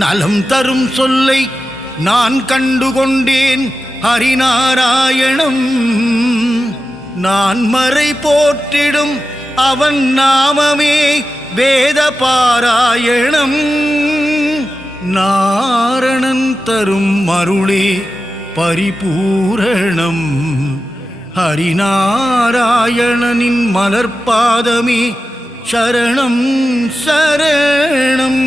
நலம் தரும் சொல்லை நான் கண்டுகொண்டேன் ஹரிநாராயணம். நான் மறை போற்றிடும் அவன் நாமமே வேத பாராயணம். நாரணன் தரும் அருளே பரிபூரணம். ஹரிநாராயணனின் மலர்பாதமே சரணம் சரணம்.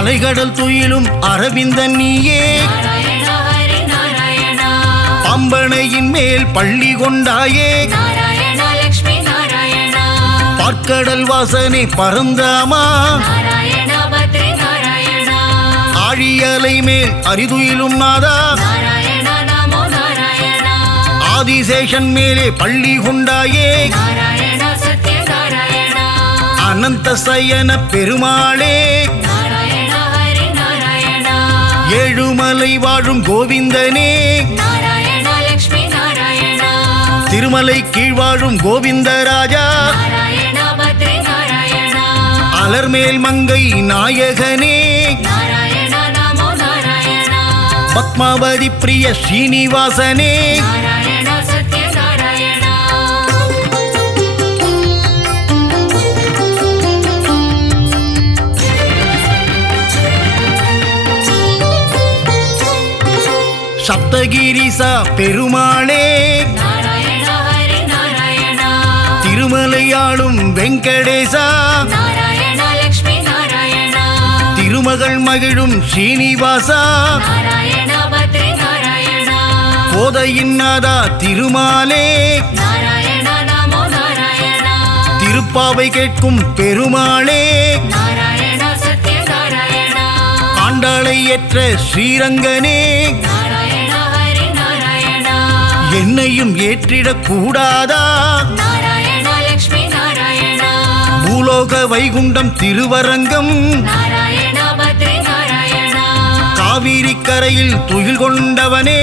அலைகடல் துயிலும் அரவிந்தன் நீயே, பம்பனையின் மேல் பள்ளி கொண்டாயே, பார்க்கடல் வாசனை பரந்தாமா, ஆழியலை மேல் அரிதுயிலும் நாதா, ஆதிசேஷன் மேலே பள்ளி கொண்டாயே, அனந்த சயன பெருமாளே, ஏழுமலை வாழும் கோவிந்தனே, திருமலை கீழ் வாழும் கோவிந்தராஜா, அலர்மேல் மங்கை நாயகனே, பத்மாவதி பிரிய ஸ்ரீனிவாசனே, சப்தகிரிசா பெருமாளே, திருமலையாளும் வெங்கடேசா, திருமகள் மகிழும் ஸ்ரீனிவாசா, கோதையின் நாதா திருமாலே, திருப்பாவை கேட்கும் பெருமாளே, ஆண்டாளை ஏற்ற ஸ்ரீரங்கனே, என்னையும் ஏற்றிடக் கூடாதா, பூலோக வைகுண்டம் திருவரங்கம், காவிரி கரையில் துயில் கொண்டவனே,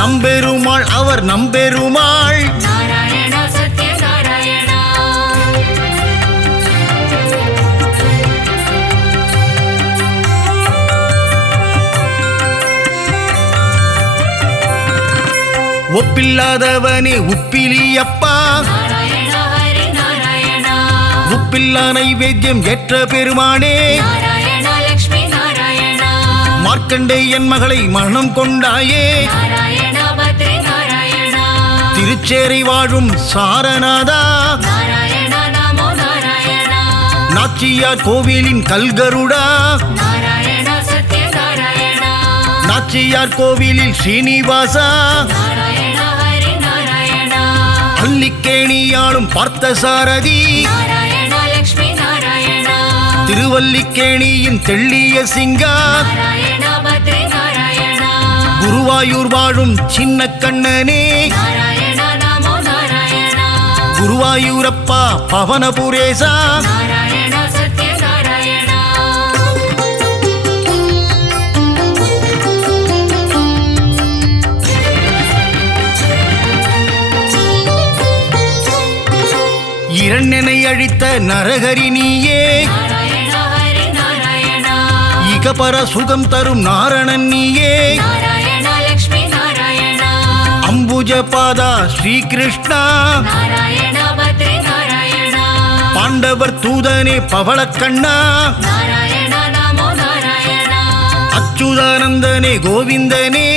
நம்பெருமாள் அவர் நம்பெருமாள், ஒப்பில்லாதவனே உப்பிலியப்பா, உப்பில்லா நைவேத்தியம் ஏற்ற பெருமானே, மார்க்கண்டேயன் மகளை மனம் கொண்டாயே, திருச்சேரை வாழும் சாரநாதா, நாச்சியார் கோவிலின் கல்கருடா, நாச்சியார் கோவிலில் ஸ்ரீனிவாசா, அல்லிக்கேணியாளும் பார்த்த சாரதி, திருவல்லிக்கேணியின் தெள்ளிய சிங்கா, குருவாயூர் வாழும் சின்ன கண்ணனே, குருவாயூரப்பா பவனபுரேசா, இரண்டனை அழித்த நரகரி நீயே, இகபர சுகம் தரும் நாரணன் நீயே, அம்புஜ பாதா ஸ்ரீகிருஷ்ணா, பாண்டவர் தூதனே பவளக்கண்ணா, அச்சுதானந்தனே கோவிந்தனே,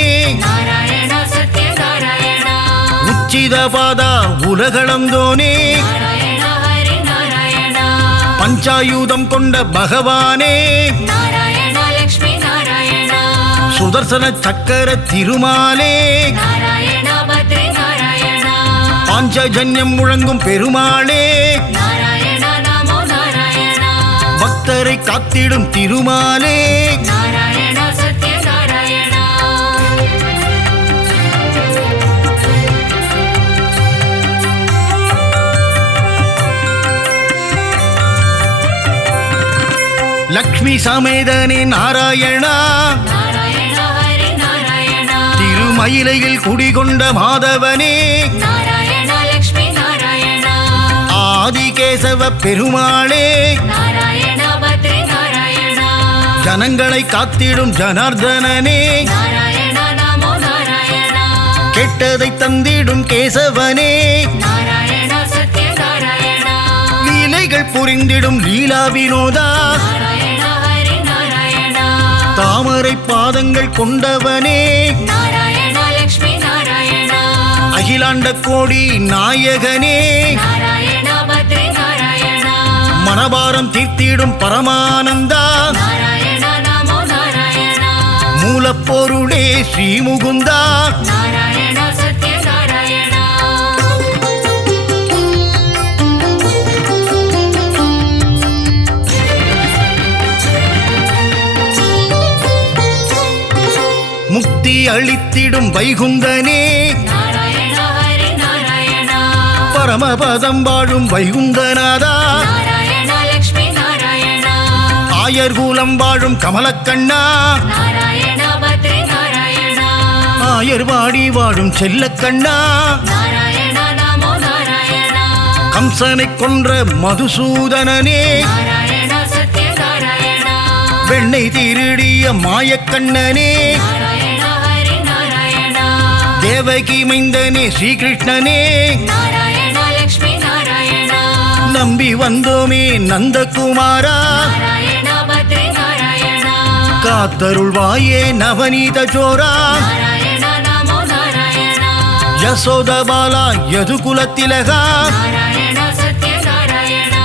உச்சித பாதா உலகளந்தோனே, பஞ்சாயுதம் கொண்ட பகவானே, சுதர்சன சக்கர திருமாலே, பாஞ்சஜன்யம் முழங்கும் பெருமாளே, பக்தரை காத்திடும் திருமாலே, லக்ஷ்மி சமேதனே நாராயணா நாராயணா ஹரி நாராயணா திருமயிலையில் குடிகொண்ட மாதவனே நாராயணா லக்ஷ்மி நாராயணா ஆதிகேசவ பெருமாளே நாராயணா பத்ரி நாராயணா ஜனங்களை காத்திடும் ஜனார்தனனே நாராயணா நமோ நாராயணா கெட்டதை தந்திடும் கேசவனே நாராயணா சத்ய நாராயணா லீலைகள் புரிந்திடும் லீலா வினோதா நாராயணா ஹரி நாராயணா தாமரை பாதங்கள் கொண்டவனே நாராயணா லக்ஷ்மி நாராயணா அகிலாண்ட கோடி நாயகனே நாராயணா பத்ரி நாராயணா மனபாரம் தீர்த்திடும் பரமானந்தா நாராயணா நமோ நாராயணா மூலப்பொருளே ஸ்ரீமுகுந்தா நாராயணா சத்ய நாராயணா முக்தி அளித்திடும் வைகுந்தனே நாராயணா ஹரி நாராயணா பரமபதம் வாழும் வைகுந்தநாதா நாராயணா லக்ஷ்மி நாராயணா ஆயர்கூலம் வாழும் கமலக்கண்ணா நாராயணா பத்ரி நாராயணா ஆயர்வாடி வாழும் செல்லக்கண்ணா நாராயணா நமோ நாராயணா கம்சனை கொன்ற மதுசூதனனே நாராயணா சத்ய நாராயணா வெண்ணெய் திருடிய மாயக்கண்ணனே நாராயணா ஹரி நாராயணா தேவகி மைந்தனே ஸ்ரீகிருஷ்ணனே நாராயணா லக்ஷ்மி நாராயணா நம்பி வந்தோமே நந்தகுமாரா நாராயணா பத்ரி நாராயணா காத்தருள்வாயே நவநீத சோரா நாராயணா நமோ நாராயணா யசோத பாலா யதுகுலத்திலகா நாராயணா சத்ய நாராயணா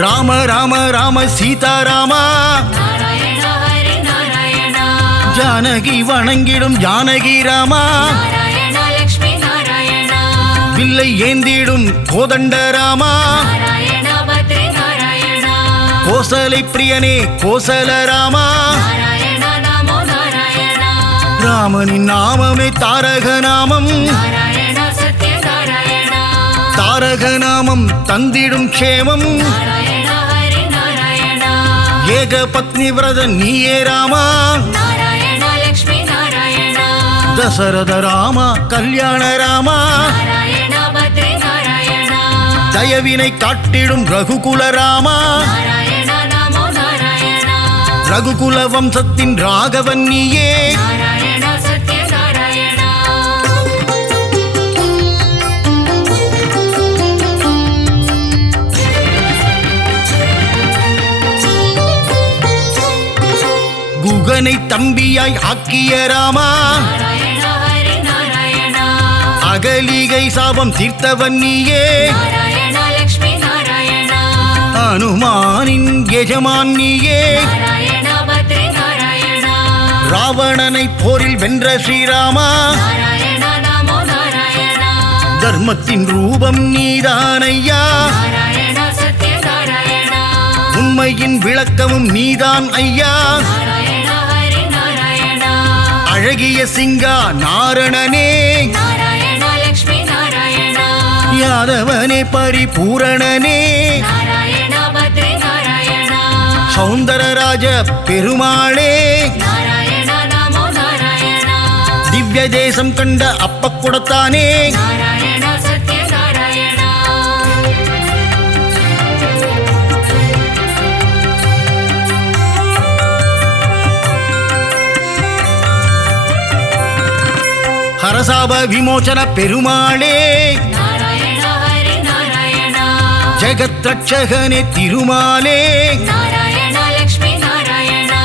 ராம ராம ராம சீதாராமா நாராயணா ஹரி நாராயணா ஜானகி வணங்கிடும் ஜானகி ராமா நாராயணா லக்ஷ்மி நாராயணா வில்லை ஏந்திடும் கோதண்ட ராமா நாராயணா பத்ரி நாராயணா கோசலை பிரியனே கோசல ராமா நாராயணா நமோ நாராயணா ராமனின் நாமமே தாரக நாமம் நாராயணா சத்ய நாராயணா தாரக நாமம் தந்திடும் க்ஷேமம் நாராயணா ஹரி நாராயணா ஏக பத்னி விரத நீயே ராமா நாராயணா லக்ஷ்மி நாராயணா தசரத ராமா கல்யாண ராமா நாராயணா பத்ரி நாராயணா தயவினை காட்டிடும் ரகுகுல ராமா நாராயணா நமோ நாராயணா ரகுகுல வம்சத்தின் ராகவன் நீயே நாராயணா சத்ய நாராயணா குகனை தம்பியாய் ஆக்கிய ராமா நாராயணா ஹரி நாராயணா அகலிகை சாபம் தீர்த்தவன் நீயே நாராயணா லக்ஷ்மி நாராயணா அனுமானின் எஜமான் நீயே நாராயணா பத்ரி நாராயணா ராவணனை போரில் வென்ற ஸ்ரீராமா நாராயணா நமோ நாராயணா தர்மத்தின் ரூபம் நீதானையா நாராயணா சத்ய நாராயணா உண்மையின் விளக்கமும் நீதான் ஐயா நாராயணா ஹரி நாராயணா அழகிய சிங்கா நாரணனே நாராயணா லக்ஷ்மி நாராயணா யாதவனே பரிபூரணனே நாராயணா பத்ரி நாராயணா சௌந்தரராஜ பெருமாளே நாராயணா நமோ நாராயணா திவ்ய தேசம் கண்ட அப்ப குடத்தானே நாராயணா சத்ய நாராயணா ஹரசாப விமோசன பெருமாளே நாராயணா ஹரி நாராயணா ஜெகத் ரட்சகனே திருமாலே நாராயணா லக்ஷ்மி நாராயணா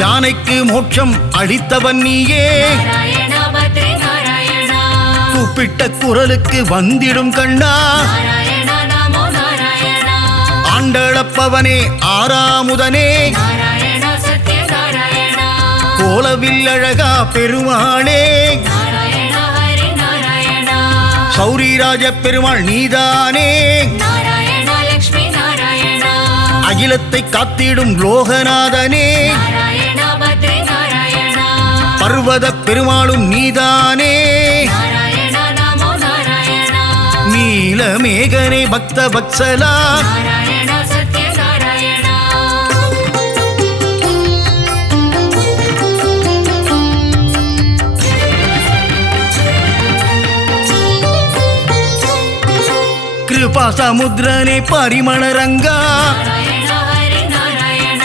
யானைக்கு மோட்சம் அளித்தவன் நீயே நாராயணா பத்ரி நாராயணா கூப்பிட்ட குரலுக்கு வந்திடும் கண்ணா நாராயணா நமோ நாராயணா ஆண்டளப்பவனே ஆறாமுதனே நாராயணா சத்ய நாராயணா கோலவில் அழகா பெருமாளே நாராயணா ஹரி நாராயணா சௌரிராஜ பெருமாள் நீதானே நாராயணா லக்ஷ்மி நாராயணா அகிலத்தை காத்திடும் லோகநாதனே நாராயணா பத்ரி நாராயணா பர்வத பெருமாளும் நீதானே நாராயண நமோ நாராயண நீலமேகனே பக்த வத்சலா நாராயண சத்ய நாராயண கிருபா சமுத்திரனே பரிமளரங்கா நாராயண ஹரி நாராயண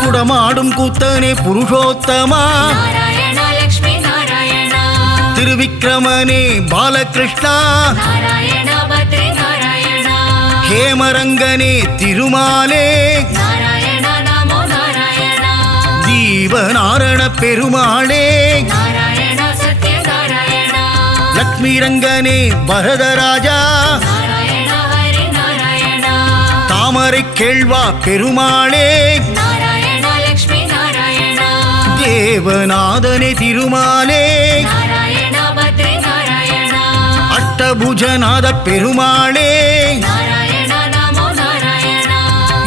குடமாடும் கூத்தனே புருஷோத்தமா நாராயண லக்ஷ்மி நாராயண திருவிக்கிரமனே பாலகிருஷ்ணா நாராயண பத்ரி நாராயண ஹேமரங்கனே திருமாலே நாராயண நமோ நாராயண தீபநாரண பெருமாளே நாராயண சத்ய நாராயண லக்ஷ்மிரங்கனே பரதராஜா நாராயண ஹரி நாராயண தாமரை கேள்வா பெருமாளே நாராயண லக்ஷ்மி நாராயண தேவநாதனே திருமாலே நாராயண பத்ரி நாராயண அஷ்டபுஜநாத பெருமாளே நாராயண நமோ நாராயண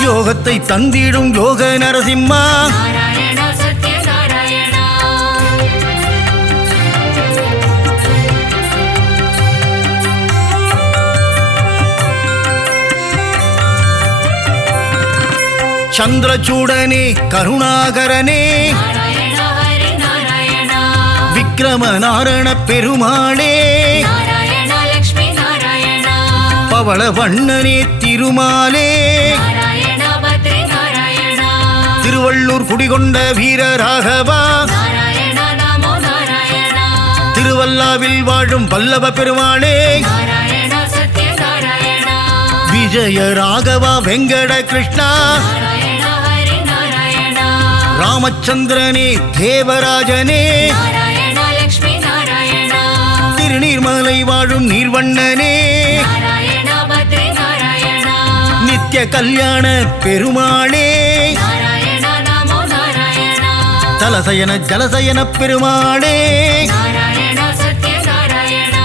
யோகத்தை தந்திடும் யோக நரசிம்மா நாராயண சத்ய நாராயண சந்திரசூடனே கருணாகரனே நாராயண ஹரி நாராயண விக்ரமநாரண பெருமாளே நாராயண லக்ஷ்மி நாராயண பவள வண்ணனே திருமாலே நாராயண பத்ரி நாராயண திருவள்ளூர் குடிகொண்ட வீரராகவா நாராயண நமோ நாராயண திருவல்லாவில் வாழும் வல்லப பெருமாளே நாராயண சத்ய நாராயண விஜய ராகவா வெங்கட கிருஷ்ணா நாராயண ஹரி நாராயண ராமச்சந்திரனே தேவராஜனே நாராயண லக்ஷ்மி நாராயண திருநீர்மலை வாழும் நீர்வண்ணனே நாராயண பத்ரி நாராயண நித்திய கல்யாண பெருமாளே நாராயண நமோ நாராயண தலசயன ஜலசயன பெருமாளே நாராயண சத்ய நாராயண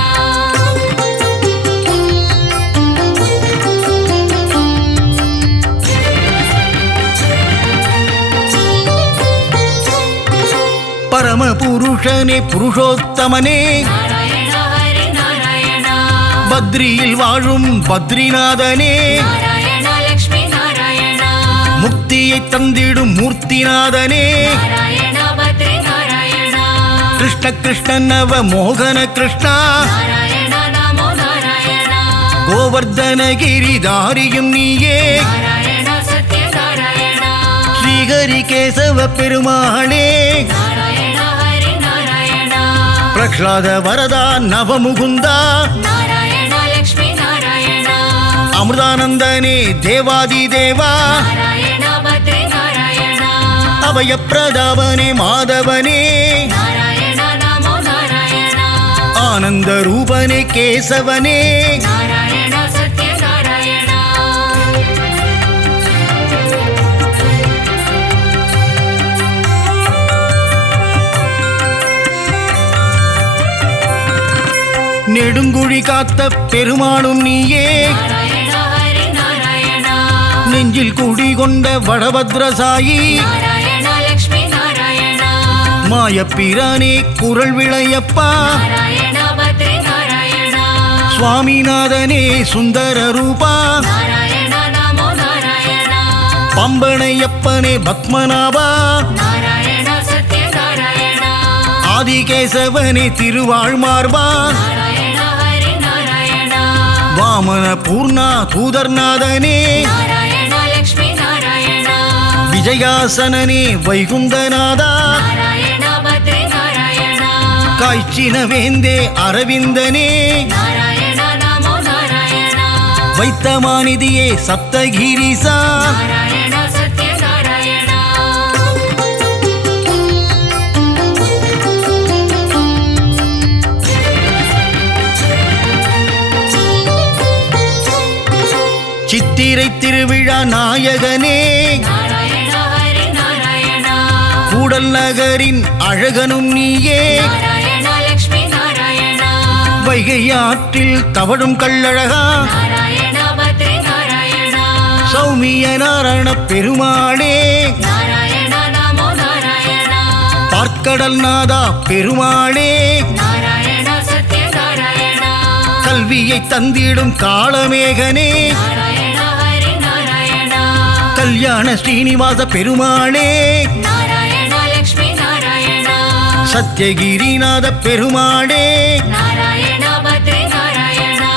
பரம புருஷனே புருஷோத்தமனே நாராயண ஹரி நாராயண பத்ரியில் வாழும் பத்ரிநாதனே நாராயண லக்ஷ்மி நாராயண முக்தியை தந்திடும் மூர்த்திநாதனே நாராயண பத்ரி நாராயண கிருஷ்ண கிருஷ்ணன் நவ மோகன கிருஷ்ணா நாராயண நமோ நாராயண கோவர்தனகிரிதாரியும் நீயே நாராயண சத்ய நாராயண ஸ்ரீஹரி கேசவ பெருமாளே நாராயண ஹரி நாராயண பிரஹ்லாத வரதா நவமுகுந்தா நாராயண லக்ஷ்மி நாராயண அமிர்தானந்தனே தேவாதி தேவா நாராயண பத்ரி நாராயண அபய பிரதாபனே மாதவனே நாராயண நமோ நாராயண ஆனந்த ரூபனே கேசவனே நாராயண சத்ய நாராயண நெடுங்குழி காத்த பெருமாளும் நீயே நாராயண ஹரி நாராயண நெஞ்சில் குடிகொண்ட வடபத்ரசாயி நாராயண லக்ஷ்மி நாராயண மாயப்பிரானே குரல் விளையப்பா நாராயண பத்ரி நாராயண சுவாமிநாதனே சுந்தர ரூபா நாராயண நமோ நாராயண பம்பனையப்பனே பத்மநாபா நாராயண சத்ய நாராயண ஆதிகேசவனே திருவாழ்மார்பா நாராயண ஹரி நாராயண வாமன பூர்ணா தூதர்நாதனே நாராயண லக்ஷ்மி நாராயண விஜயாசனனே வைகுந்தநாதா நாராயண பத்ரி நாராயண காய்ச்சின வேந்தே அரவிந்தனே நாராயண நமோ நாராயண வைத்தமாநிதியே சப்தகிரிசா நாராயண சத்ய நாராயண சித்திரை திருவிழா நாயகனே நாராயண ஹரி நாராயண கூடல் நகரின் அழகனும் நீயே நாராயண லக்ஷ்மி நாராயண வைகை ஆற்றில் தவழும் கள்ளழகா நாராயண பத்ரி நாராயண சௌமிய நாராயண பெருமாளே நாராயண நமோ நாராயண பார்க்க பார்க்கடல் நாதா பெருமாளே நாராயணா சத்யநாராயணா கல்வியை தந்திடும் காளமேகனே நாராயணா ஹரி நாராயணா கல்யாண ஸ்ரீனிவாச பெருமாளே நாராயணா லக்ஷ்மி நாராயணா சத்யகிரிநாத பெருமாளே நாராயணா பத்ரி நாராயணா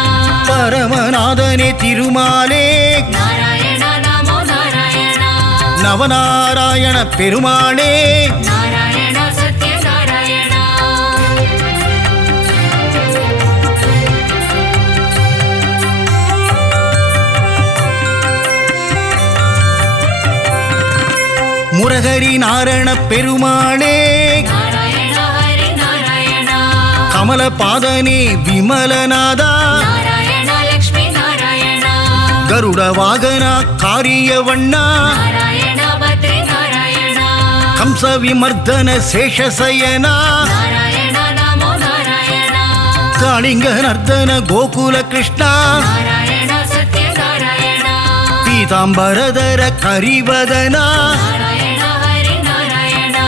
பரமநாதனே திருமாலே நாராயணா நமோ நாராயணா நவநாராயண பெருமாளே நாராயணா சத்யநாராயணா முரகரி நாரண பெருமாளே நாராயணா ஹரி நாராயணா கமலபாதனே விமலநாதா நாராயணா லக்ஷ்மி நாராயணா கருட வாகனா காரியவண்ணா நாராயணா பத்ரி நாராயணா கம்ச விமர்தன சேஷசயனா நாராயணா நமோ நாராயணா காளிங்க நர்தன கோகுல கிருஷ்ணா நாராயணா சத்யநாராயணா பீதாம்பரதர கரிவதனா நாராயணா ஹரி நாராயணா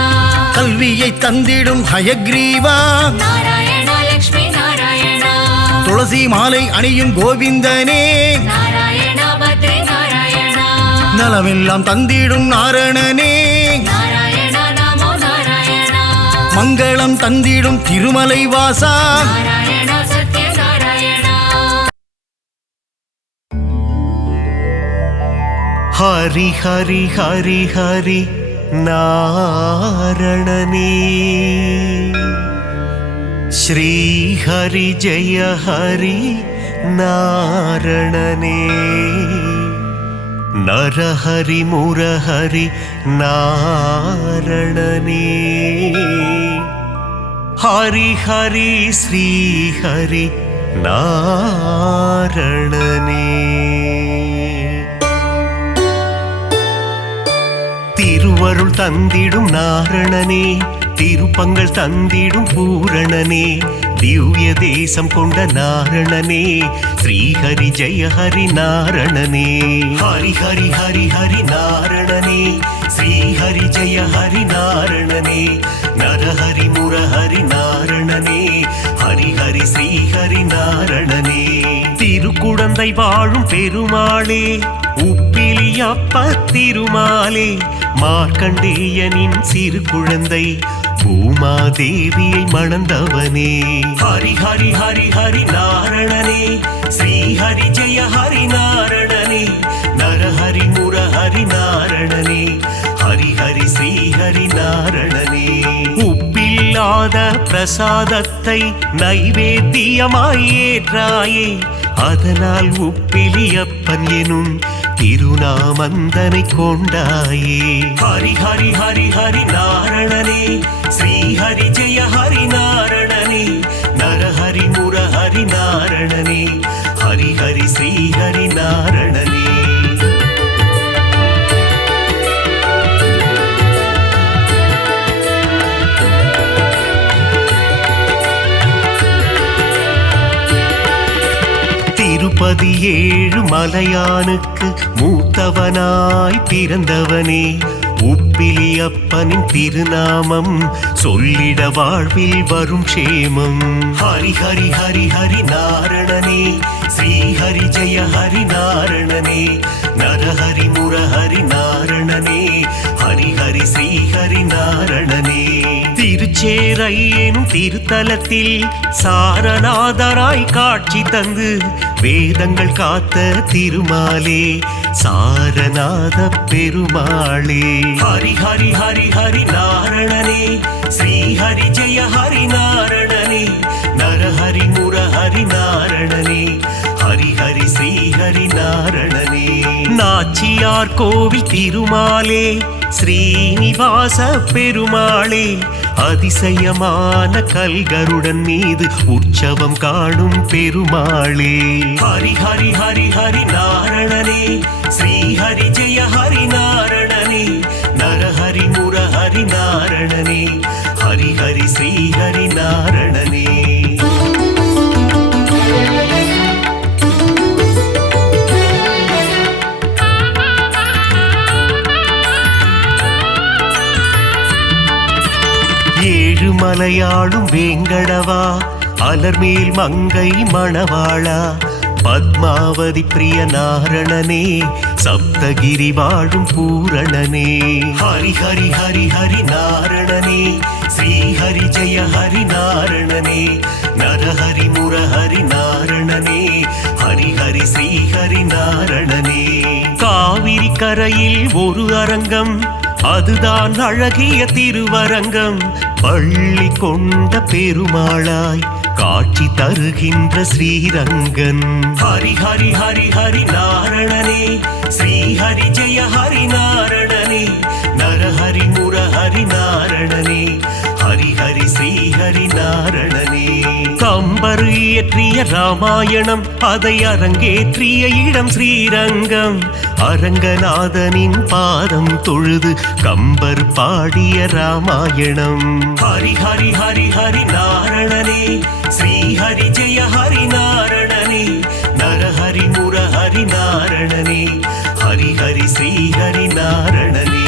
கல்வியை தந்திடும் ஹயக்ரீவா நாராயணா லக்ஷ்மி நாராயணா துளசி மாலை அணியும் கோவிந்தனே நாராயணா பத்ரி நாராயணா நலமெல்லாம் தந்திடும் நாரணனே நாராயணா நமோ நாராயணா மங்களம் தந்திடும் திருமலை வாசா நாராயணா சத்யநாராயணா ஹரி ஹரி ஹரி ஹரி நாரணனே ஸ்ரீ ஹரி ஜெய ஹரி நாரணனே நரஹரி முரஹரி நாரணனே ஹரி ஹரி ஸ்ரீ ஹரி நாரணனே திருவருள் தந்திடும் நாரணனே திருப்பங்கள் தந்திடும் பூரணனே திவ்ய தேசம் கொண்ட நாரணனே ஸ்ரீஹரி ஜெய ஹரி நாரணனே ஹரி ஹரி ஹரி ஹரி நாரணனே ஸ்ரீஹரி ஜெய ஹரி நாரணனே நரஹரி முரஹரி நாரணனே ஹரி ஹரி ஸ்ரீஹரி நாரணனே திருக்குடந்தை வாழும் பெருமாளே உப்பிலியப்ப திருமாலே மார்க்கண்டேயனின் சிறு குழந்தை பூமாதேவியை மணந்தவனே ஹரி ஹரி ஹரி ஹரி நாரணனே ஸ்ரீஹரி ஜெய ஹரி நாரணனே நரஹரி முரஹரி நாரணனே ஹரி ஹரி ஸ்ரீஹரி நாரணனே உப்பில்லாத பிரசாதத்தை நைவேத்தியமாய் ஏற்றாயே அதனால் உப்பிலியப்பன் எனும் திருநாமந்தனை கொண்டாயே ஹரி ஹரி ஹரி ஹரி நாரணனே ஸ்ரீஹரி ஜெய ஹரி நாரணனே நரஹரி முரஹரி நாரணனே ஹரி ஹரி ஸ்ரீஹரி நாரணனே திருப்பதி ஏழு மலையானுக்கு மூத்தவனாய் பிறந்தவனே உப்பிலியப்பனின் திருநாமம் சொல்லிட வாழ்வில் வரும் க்ஷேமம் ஹரி ஹரி ஹரி ஹரி நாரணனே ஸ்ரீஹரி ஜெய ஹரி நாரணனே நரஹரி முரஹரி நாரணனே ஹரி ஹரி ஸ்ரீஹரி நாரணனே திருச்சேரை எனும் திருத்தலத்தில் சாரநாதராய் காட்சி தந்து வேதங்கள் காத்த திருமாலே சாரநாத பெருமாளே ஹரி ஹரி ஹரி ஹரி நாரணனே ஸ்ரீஹரி ஜெய ஹரி நாரணனே நரஹரி முரஹரி நாரணனே ஹரி ஹரி ஸ்ரீஹரி நாரணனே நாச்சியார் கோவில் திருமாலே ஸ்ரீனிவாச பெருமாளே அதிசயமான கல்கருடன் மீது உற்சவம் காணும் பெருமாளே ஹரி ஹரி ஹரி ஹரி நாரணனே ஸ்ரீஹரி ஜெய ஹரி நாரணனே நரஹரி முரஹரி நாரணனே ஹரி ஹரி ஸ்ரீஹரி நாரணனே மலையாளும் வேங்கடவா அலர்மேல் மங்கை மணவாளா பத்மாவதி பிரிய நாரணனே சப்தகிரி வாழும் பூரணனே ஹரி ஹரி ஹரி ஹரி நாரணனே ஸ்ரீ ஹரி ஜெய ஹரி நாரணனே நரஹரி முரஹரி நாரணனே ஹரி ஹரி ஸ்ரீ ஹரி நாரணனே காவிரி கரையில் ஒரு அரங்கம் அதுதான் அழகிய திருவரங்கம் பள்ளி கொண்ட பெருமாளாய் காட்சி தருகின்ற ஸ்ரீரங்கன் ஹரி ஹரி ஹரி ஹரி நாரணனே ஸ்ரீ ஹரி ஜெய ஹரி நாரணனே நரஹரி முரஹரி நாரணனே ஹரி ஹரி ஸ்ரீ ஹரி நாரணனே கம்பர் இயற்றிய ராமாயணம் அதை அரங்கேற்றிய இடம் ஸ்ரீரங்கம் அரங்கநாதனின் பாதம் தொழுது கம்பர் பாடிய ராமாயணம் ஹரி ஹரி ஹரி ஹரி நாரணனே ஸ்ரீ ஹரி ஜெய ஹரி நாரணனே நரஹரி முரஹரி நாரணனே ஹரி ஹரி ஸ்ரீ ஹரி நாரணனே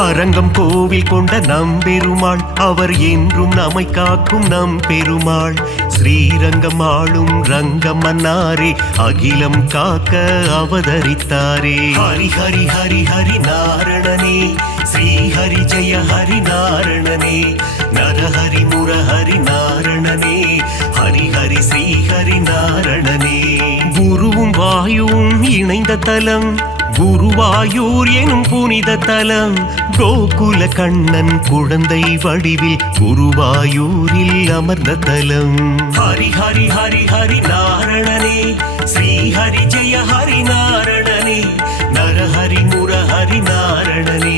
அரங்கம் கோவில் கொண்ட நம்பெருமாள் அவர் என்றும் நம்மை காக்கும் நம்பெருமாள் ஸ்ரீரங்கம் ஆளும் ரங்கம் மன்னாரே அகிலம் காக்க அவதரித்தாரே ஹரி ஹரி ஹரி ஹரி நாரணனே ஸ்ரீ ஹரி ஜெய ஹரி நாரணனே நரஹரி முரஹரி நாரணனே ஹரி ஹரி ஸ்ரீ ஹரி நாரணனே குருவும் வாயுவும் இணைந்த தலம் குருவாயூர் எனும் புனித தலம் கோகுல கண்ணன் குழந்தை வடிவில் குருவாயூரில் அமர்ந்த தலம் ஹரி ஹரி ஹரி ஹரி நாரணனே ஸ்ரீ ஹரி ஜெய ஹரி நாரணனே நரஹரி முரஹரி நாரணனே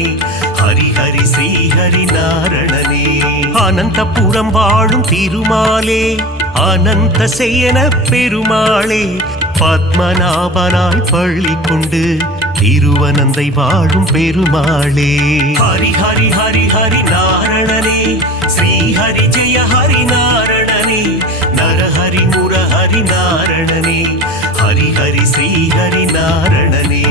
ஹரி ஹரி ஸ்ரீ ஹரி நாரணனே அனந்தபுரம் வாழும் திருமாலே அனந்த சேன பெருமாளே பத்மநாபனாய் பள்ளி கொண்டு திருவனந்தை வாழும் பெருமாளே ஹரி ஹரி ஹரி ஹரி நாரணனே ஸ்ரீ ஹரி ஜெய ஹரி நாரணனே நரஹரி முரஹரி நாரணனே ஹரி ஹரி ஸ்ரீ ஹரி நாரணனே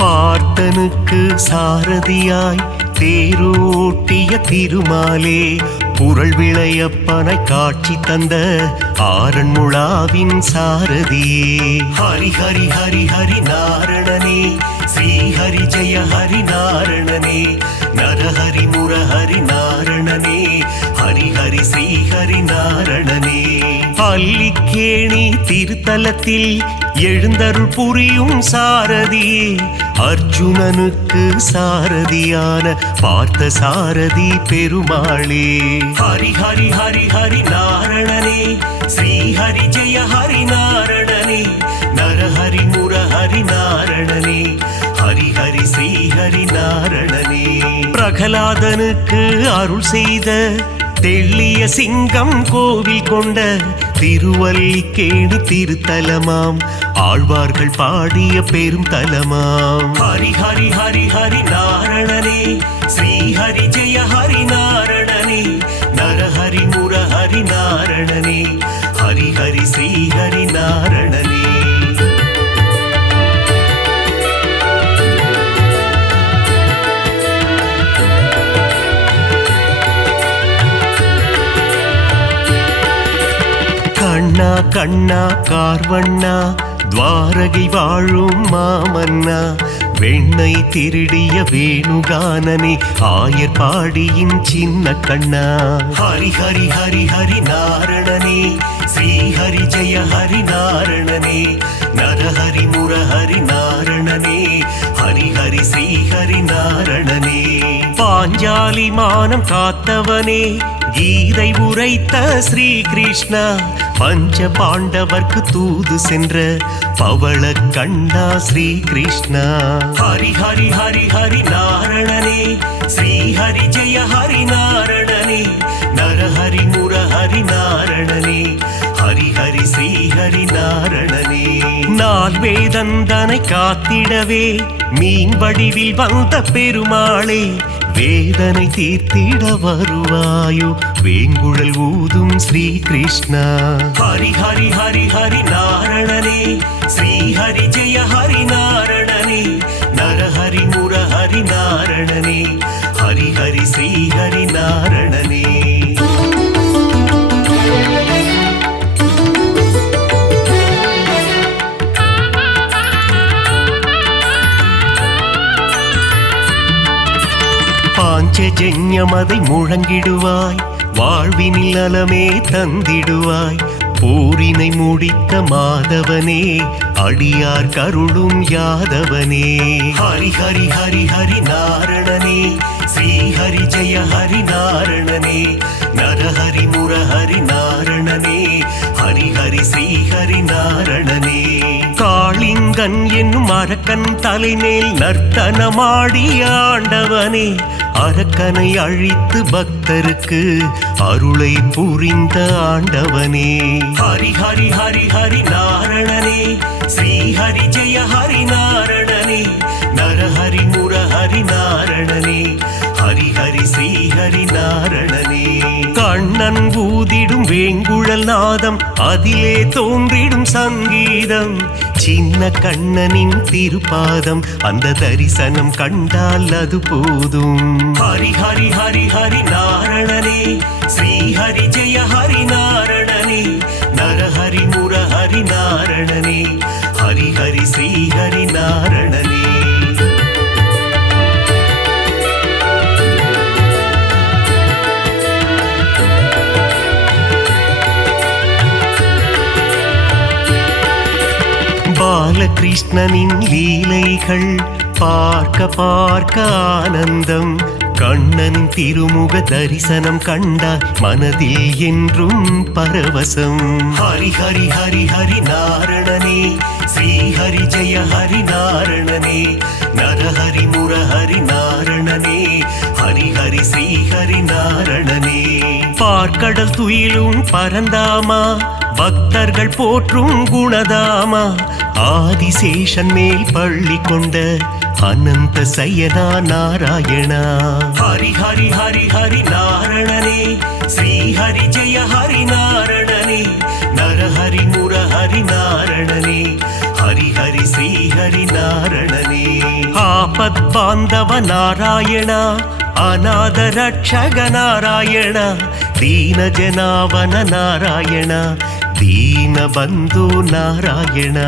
பார்த்தனுக்கு சாரதியாய் தேரோட்டிய திருமாலே புரள் விளையப்பனை காட்சி தந்த ஆரண்முழாவின் சாரதியே ஹரி ஹரி ஹரி ஹரி நாரணனே ஸ்ரீ ஹரி ஜெய ஹரி நாரணனே நரஹரி முரஹரி நாரணனே ஹரி ஹரி ஸ்ரீ ஹரி நாரணனே அல்லிக்கேணி திருத்தலத்தில் எழுந்தருள் புரியும் சாரதியே அர்ஜுனனுக்கு சாரதியான பார்த்த சாரதி பெருமாளே ஹரி ஹரி ஹரி ஹரி நாரணனே ஸ்ரீ ஹரி ஜெய ஹரி நாரணனே நரஹரி முரஹரி நாரணனே ஹரி ஹரி ஸ்ரீ ஹரி நாரணனே பிரகலாதனுக்கு அருள் செய்த தெள்ளிய சிங்கம் கோவில் கொண்ட திருவல்லிக்கேணி திருத்தலமாம் ஆழ்வார்கள் பாடிய பெரும் தலமாம் ஹரி ஹரி ஹரி ஹரி நாரணனே ஸ்ரீ ஹரி ஜெய ஹரி நாரணனே நரஹரி முரஹரி நாரணனே ஹரி ஹரி ஸ்ரீ ஹரி நாரணனே கண்ணா கண்ணா கார்வண்ணா துவாரகை வாழும் மாமன்னா வெண்ணை திருடிய வேணுகானனே ஆயர் பாடியின் சின்ன கண்ணா ஹரி ஹரி ஹரி ஹரி நாரணனே ஸ்ரீ ஹரி ஜெய ஹரி நாரணனே நரஹரி முரஹரி நாரணனே ஹரி ஹரி ஸ்ரீ ஹரி நாரணனே பாஞ்சாலி மானம் காத்தவனே கீதை உரைத்த ஸ்ரீ கிருஷ்ணா பஞ்ச பாண்டவர்க்கு தூது சென்ற பவள கண்ணா ஸ்ரீ கிருஷ்ணா ஹரி ஹரி ஹரி ஹரி நாரணனே ஸ்ரீ ஹரி ஜெய ஹரி நாரணனே நரஹரி முரஹரி நாரணனே ஹரி ஹரி ஸ்ரீ ஹரி நாரணனே வேதந்தனை காத்திடவே மீன் வடிவில் வந்த பெருமாளே வேதனை தீர்த்திட வருவாயோ வேங்குழல் ஊதும் ஸ்ரீ கிருஷ்ணா. ஹரி ஹரி ஹரி ஹரி நாரணனே ஸ்ரீ ஹரி ஜெய ஹரி நாரணனே நரஹரி முரஹரி நாரணனே ஹரி ஹரி ஸ்ரீ ஹரி நாரணனே. பாஞ்சஜன்யமதை முழங்கிடுவாய் வாழ்வினில் நலமே தந்திடுவாய் போரினை முடித்த மாதவனே அடியார் கருளும் யாதவனே. ஹரி ஹரி ஹரி ஹரி நாரணனே ஸ்ரீ ஹரி ஜெய ஹரி நாரணனே நரஹரி முரஹரி நாரணனே ஹரி ஹரி ஸ்ரீ ஹரி நாரணனே. காளிங்கன் என்னும் அரக்கன் தலைமேல் நர்த்தனமாடி ஆண்டவனே அரக்கனை அழித்து பக்தருக்கு அருளை புரிந்த ஆண்டவனே. ஹரி ஹரி ஹரி ஹரி நாரணனே ஸ்ரீ ஹரி ஜெய ஹரி நாரணனே நரஹரி முரஹரி நாரணனே ஹரி ஹரி ஸ்ரீ ஹரி நாரணனே. கண்ணன் ஊதிடும் வேங்குழல் நாதம் அதிலே தோன்றிடும் சங்கீதம் சின்ன கண்ணனின் திருப்பாதம் அந்த தரிசனம் கண்டால் அது போதும். ஹரி ஹரி ஹரி ஹரி நாரணனே ஸ்ரீ ஹரி ஜெய ஹரி நாரணனே நரஹரி முரஹரி நாரணனே ஹரி ஹரி ஸ்ரீ ஹரி நாரணனே. பாலகிருஷ்ணனின் லீலைகள் பார்க்க பார்க்க ஆனந்தம் கண்ணனின் திருமுக தரிசனம் கண்டால் மனதில் என்றும் பரவசம். ஹரி ஹரி ஹரி ஹரி நாரணனே ஸ்ரீ ஹரி ஜெய ஹரி நாரணனே நரஹரி முரஹரி நாரணனே ஹரி ஹரி ஸ்ரீ ஹரி நாரணனே. பார்க்கடல் துயிலும் பரந்தாமா பக்தர்கள் போற்றும் குணதாமா ஆதிசேஷன் மேல் பள்ளி கொண்ட அனந்த சயனா நாராயணா. ஹரி ஹரி ஹரி ஹரி நாரணனே ஸ்ரீ ஹரி ஜெய ஹரி நாரணனே நரஹரி முரஹரி நாரணனே ஹரி ஹரி ஸ்ரீ ஹரி நாரணனே. ஆபத் பாந்தவ நாராயணா அநாத ரட்சக நாராயணா தீன ஜனாவன நாராயணா தீன பந்து நாராயணா.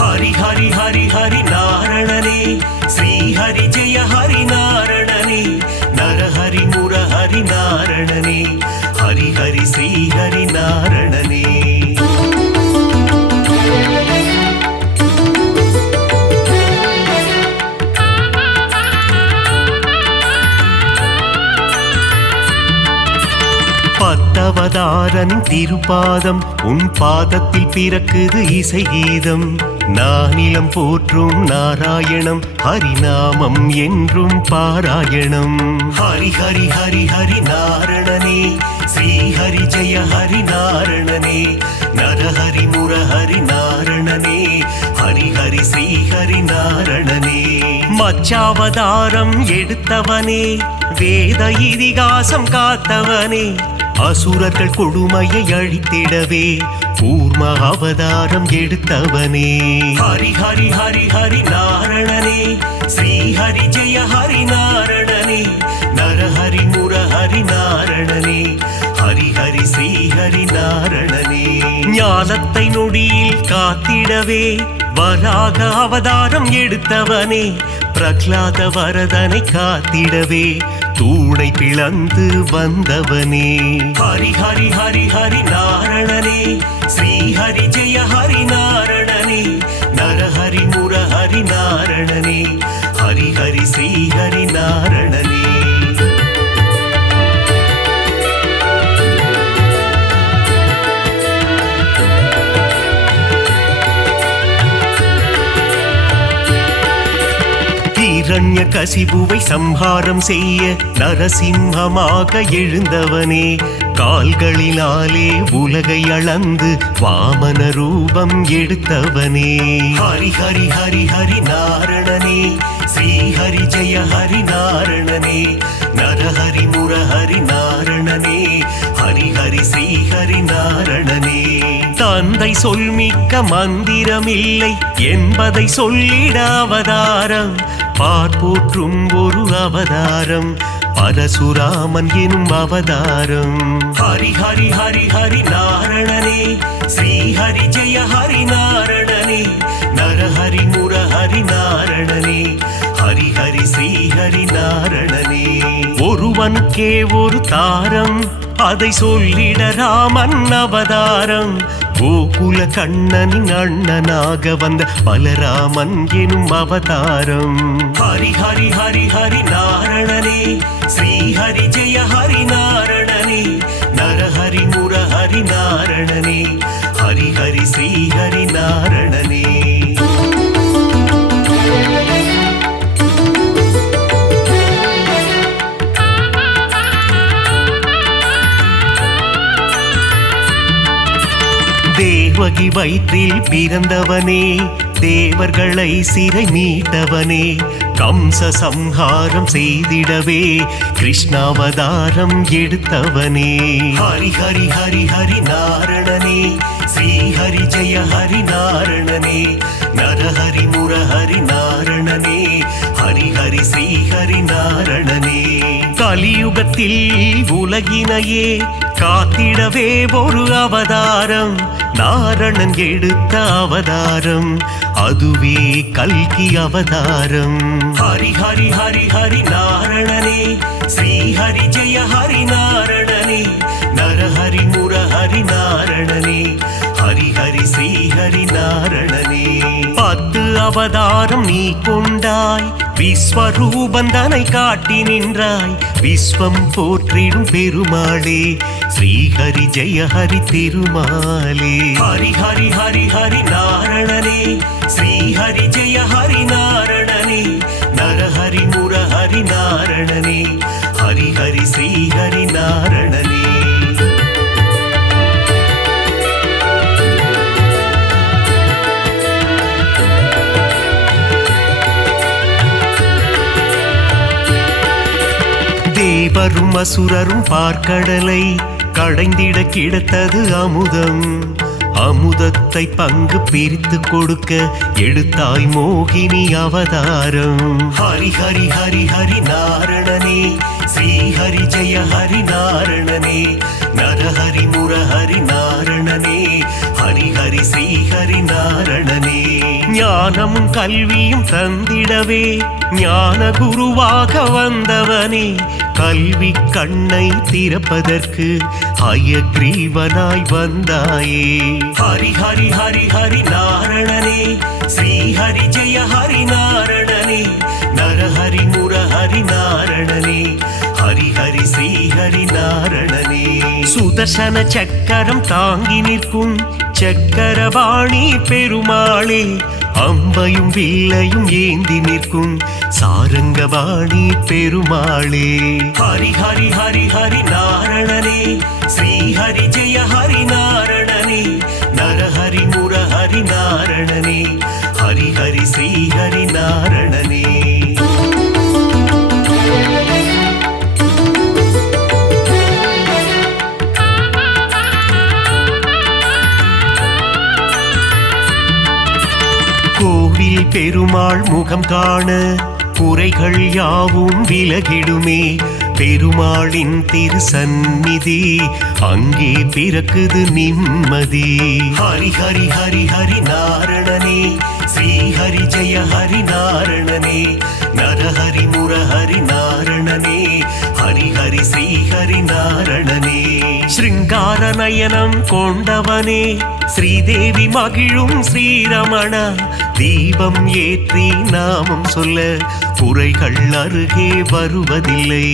ஹரி ஹரி ஹரி ஹரி நாரணனே ஸ்ரீ ஹரி ஜெய ஹரி நாரணனே நரஹரி முரஹரி நாரணனே ஹரி ஹரி ஸ்ரீ ஹரி நாரணனே. பத்தவதாரனின் திருப்பாதம் உன் பாதத்தில் பிறக்குது இசை கீதம் நானிலம் போற்றும் நாராயணம் ஹரிநாமம் என்றும் பாராயணம். ஹரி ஹரி ஹரி ஹரி நாரணனே ஸ்ரீ ஹரி ஜெய ஹரி நாரணனே நரஹரி முரஹரி நாரணனே ஹரி ஹரி ஸ்ரீ ஹரி நாரணனே. மச்சாவதாரம் எடுத்தவனே வேத இதிகாசம் காத்தவனே அசுரர்கள் கொடுமையை அழித்திடவே கூர்ம அவதாரம் எடுத்தவனே. ஹரி ஹரி ஹரி ஹரி நாரணனே ஸ்ரீ ஹரி ஜெய ஹரி நாரணனே நரஹரி முரஹரி நாரணனே ஹரி ஹரி ஸ்ரீ ஹரி நாரணனே. ஞானத்தை நொடியில் காத்திடவே வராக அவதாரம் எடுத்தவனே பிரகலாத வரதனை காத்திடவே தூணை பிளந்து வந்தவனே. ஹரி ஹரி ஹரி ஹரி நாரணனே ஸ்ரீ ஹரி ஜெய ஹரி நாரணனே நரஹரி முரஹரி நாரணனே ஹரி ஹரி ஸ்ரீ ஹரி நாரணனே. ஹிரண்ய கசிபுவை சம்ஹாரம் செய்ய நரசிம்மமாக எழுந்தவனே, கால்களினாலே உலகை அளந்து வாமன ரூபம் எடுத்தவனே. ஹரி ஹரி ஹரி ஹரி நாரணனே, ஸ்ரீ ஹரி ஜெய ஹரி நாரணனே, நரஹரி முரஹரி நாரணனே, ஹரி ஹரி ஸ்ரீ ஹரி நாரணனே. தந்தை சொல்மிக்க மந்திரமில்லை என்பதை சொல்லிட அவதாரம், பார்ப்போற்றும் ஒரு அவதாரம், பரசுராமன் எனும் அவதாரம். ஹரி ஹரி ஹரி ஹரி நாரணனே, ஸ்ரீ ஹரி ஜெய ஹரி நாரணனே, நரஹரி முரஹரி நாரணனே, ஹரி ஹரி ஸ்ரீ ஹரி நாரணனே. ஒருவனுக்கே ஒரு தாரம், அதை சொல்லிட ராமன் அவதாரம், கோகுல கண்ணனின் அண்ணனாக வந்த பலராமன் எனும் அவதாரம். ஹரி ஹரி ஹரி ஹரி நாரணனே, ஸ்ரீ ஹரி ஜெய ஹரி நாரணனே, நரஹரி முரஹரி நாரணனே, ஹரி ஹரி ஸ்ரீ ஹரி நாரணனே. தேவகி வயிற்றில் பிறந்தவனே, தேவர்களை சிறை மீட்டவனே, கம்ச சம்ஹாரம் செய்திடவே கிருஷ்ணாவதாரம் எடுத்தவனே. ஹரி ஹரி ஹரி ஹரி நாரணனே, ஸ்ரீ ஹரி ஜெய ஹரி நாரணனே, நரஹரி முரஹரி நாரணனே, ஹரி ஹரி ஸ்ரீ ஹரி நாரணனே. கலியுகத்தில் உலகினையே காத்திடவே ஒரு அவதாரம், நாரணன் எடுத்த அவதாரம், அதுவே கல்கி அவதாரம். ஹரி ஹரி ஹரி ஹரி நாரணனே, ஸ்ரீ ஹரி ஜெய ஹரி நாரணனே, நரஹரி முரஹரி நாரணனே, ஹரி ஹரி ஸ்ரீ ஹரி நாரணனே. 10 அவதாரம் நீ கொண்டாய், விஸ்வரூபந்தனை காட்டி நின்றாய், விஸ்வம் போற்றிடும் பெருமாளே, ஸ்ரீ ஹரி ஜெய ஹரி திருமாலே. ஹரி ஹரி ஹரி ஹரி நாரணனே, ஸ்ரீ ஹரி ஜெய ஹரி நாரணனே, நரஹரி முரஹரி நாரணனே, ஹரி ஹரி ஸ்ரீ ஹரி நாரணனே. தேவரும் அசுரரும் பார்க்கடலை கடைந்திட கிடைத்தது அமுதம், அமுதத்தை பங்கு பிரித்து கொடுக்க எடுத்தாய் மோகினி அவதாரம். ஹரி ஹரி ஹரி ஹரி நாரணனே, ஸ்ரீ ஹரி ஜெய ஹரி நாரணனே, நரஹரி முரஹரி நாரணனே, ஹரி ஹரி ஸ்ரீ ஹரி நாரணனே. ஞானமும் கல்வியும் தந்திடவே ஞான குருவாக வந்தவனே, கல்வி கண்ணை திறப்பதற்கு ஹயக்ரீவனாய் வந்தாயே. ஹரி ஹரி ஹரி ஹரி நாரணனே, ஸ்ரீ ஹரி ஜெய ஹரி நாரணனே, நரஹரி முரஹரி நாரணனே, ஹரி ஹரி ஸ்ரீ ஹரி நாரணனே. சுதர்சன சக்கரம் தாங்கி நிற்கும் சக்கரவாணி பெருமாளே, அம்பையும் வில்லையும் ஏந்தி நிற்கும் சாரங்கவாணி பெருமாளே. ஹரி ஹரி ஹரி ஹரி நாரணனே, ஸ்ரீ ஹரி ஜெய ஹரி நாரணனே, நரஹரி முரஹரி நாரணனே, ஹரி ஹரி ஸ்ரீ ஹரி நாரணனே. கோவில் பெருமாள் முகம் காண குறைகள் யாவும் விலகிடுமே, பெருமாளின் திருசந்நிதி அங்கே பிறக்குது நிம்மதி. ஹரி ஹரி ஹரி ஹரி நாரணனே, ஸ்ரீ ஹரி ஜெய ஹரி நாரணனே, நரஹரி முரஹரி நாரணனே, ஹரி ஹரி ஸ்ரீ ஹரி நாரணனே. ஸ்ருங்கார நயனம் கொண்டவனே, ஸ்ரீதேவி மகிழும் ஸ்ரீரமணா, தீபம் ஏற்றி நாமம் சொல்ல குறைகள் அருகே வருவதில்லை.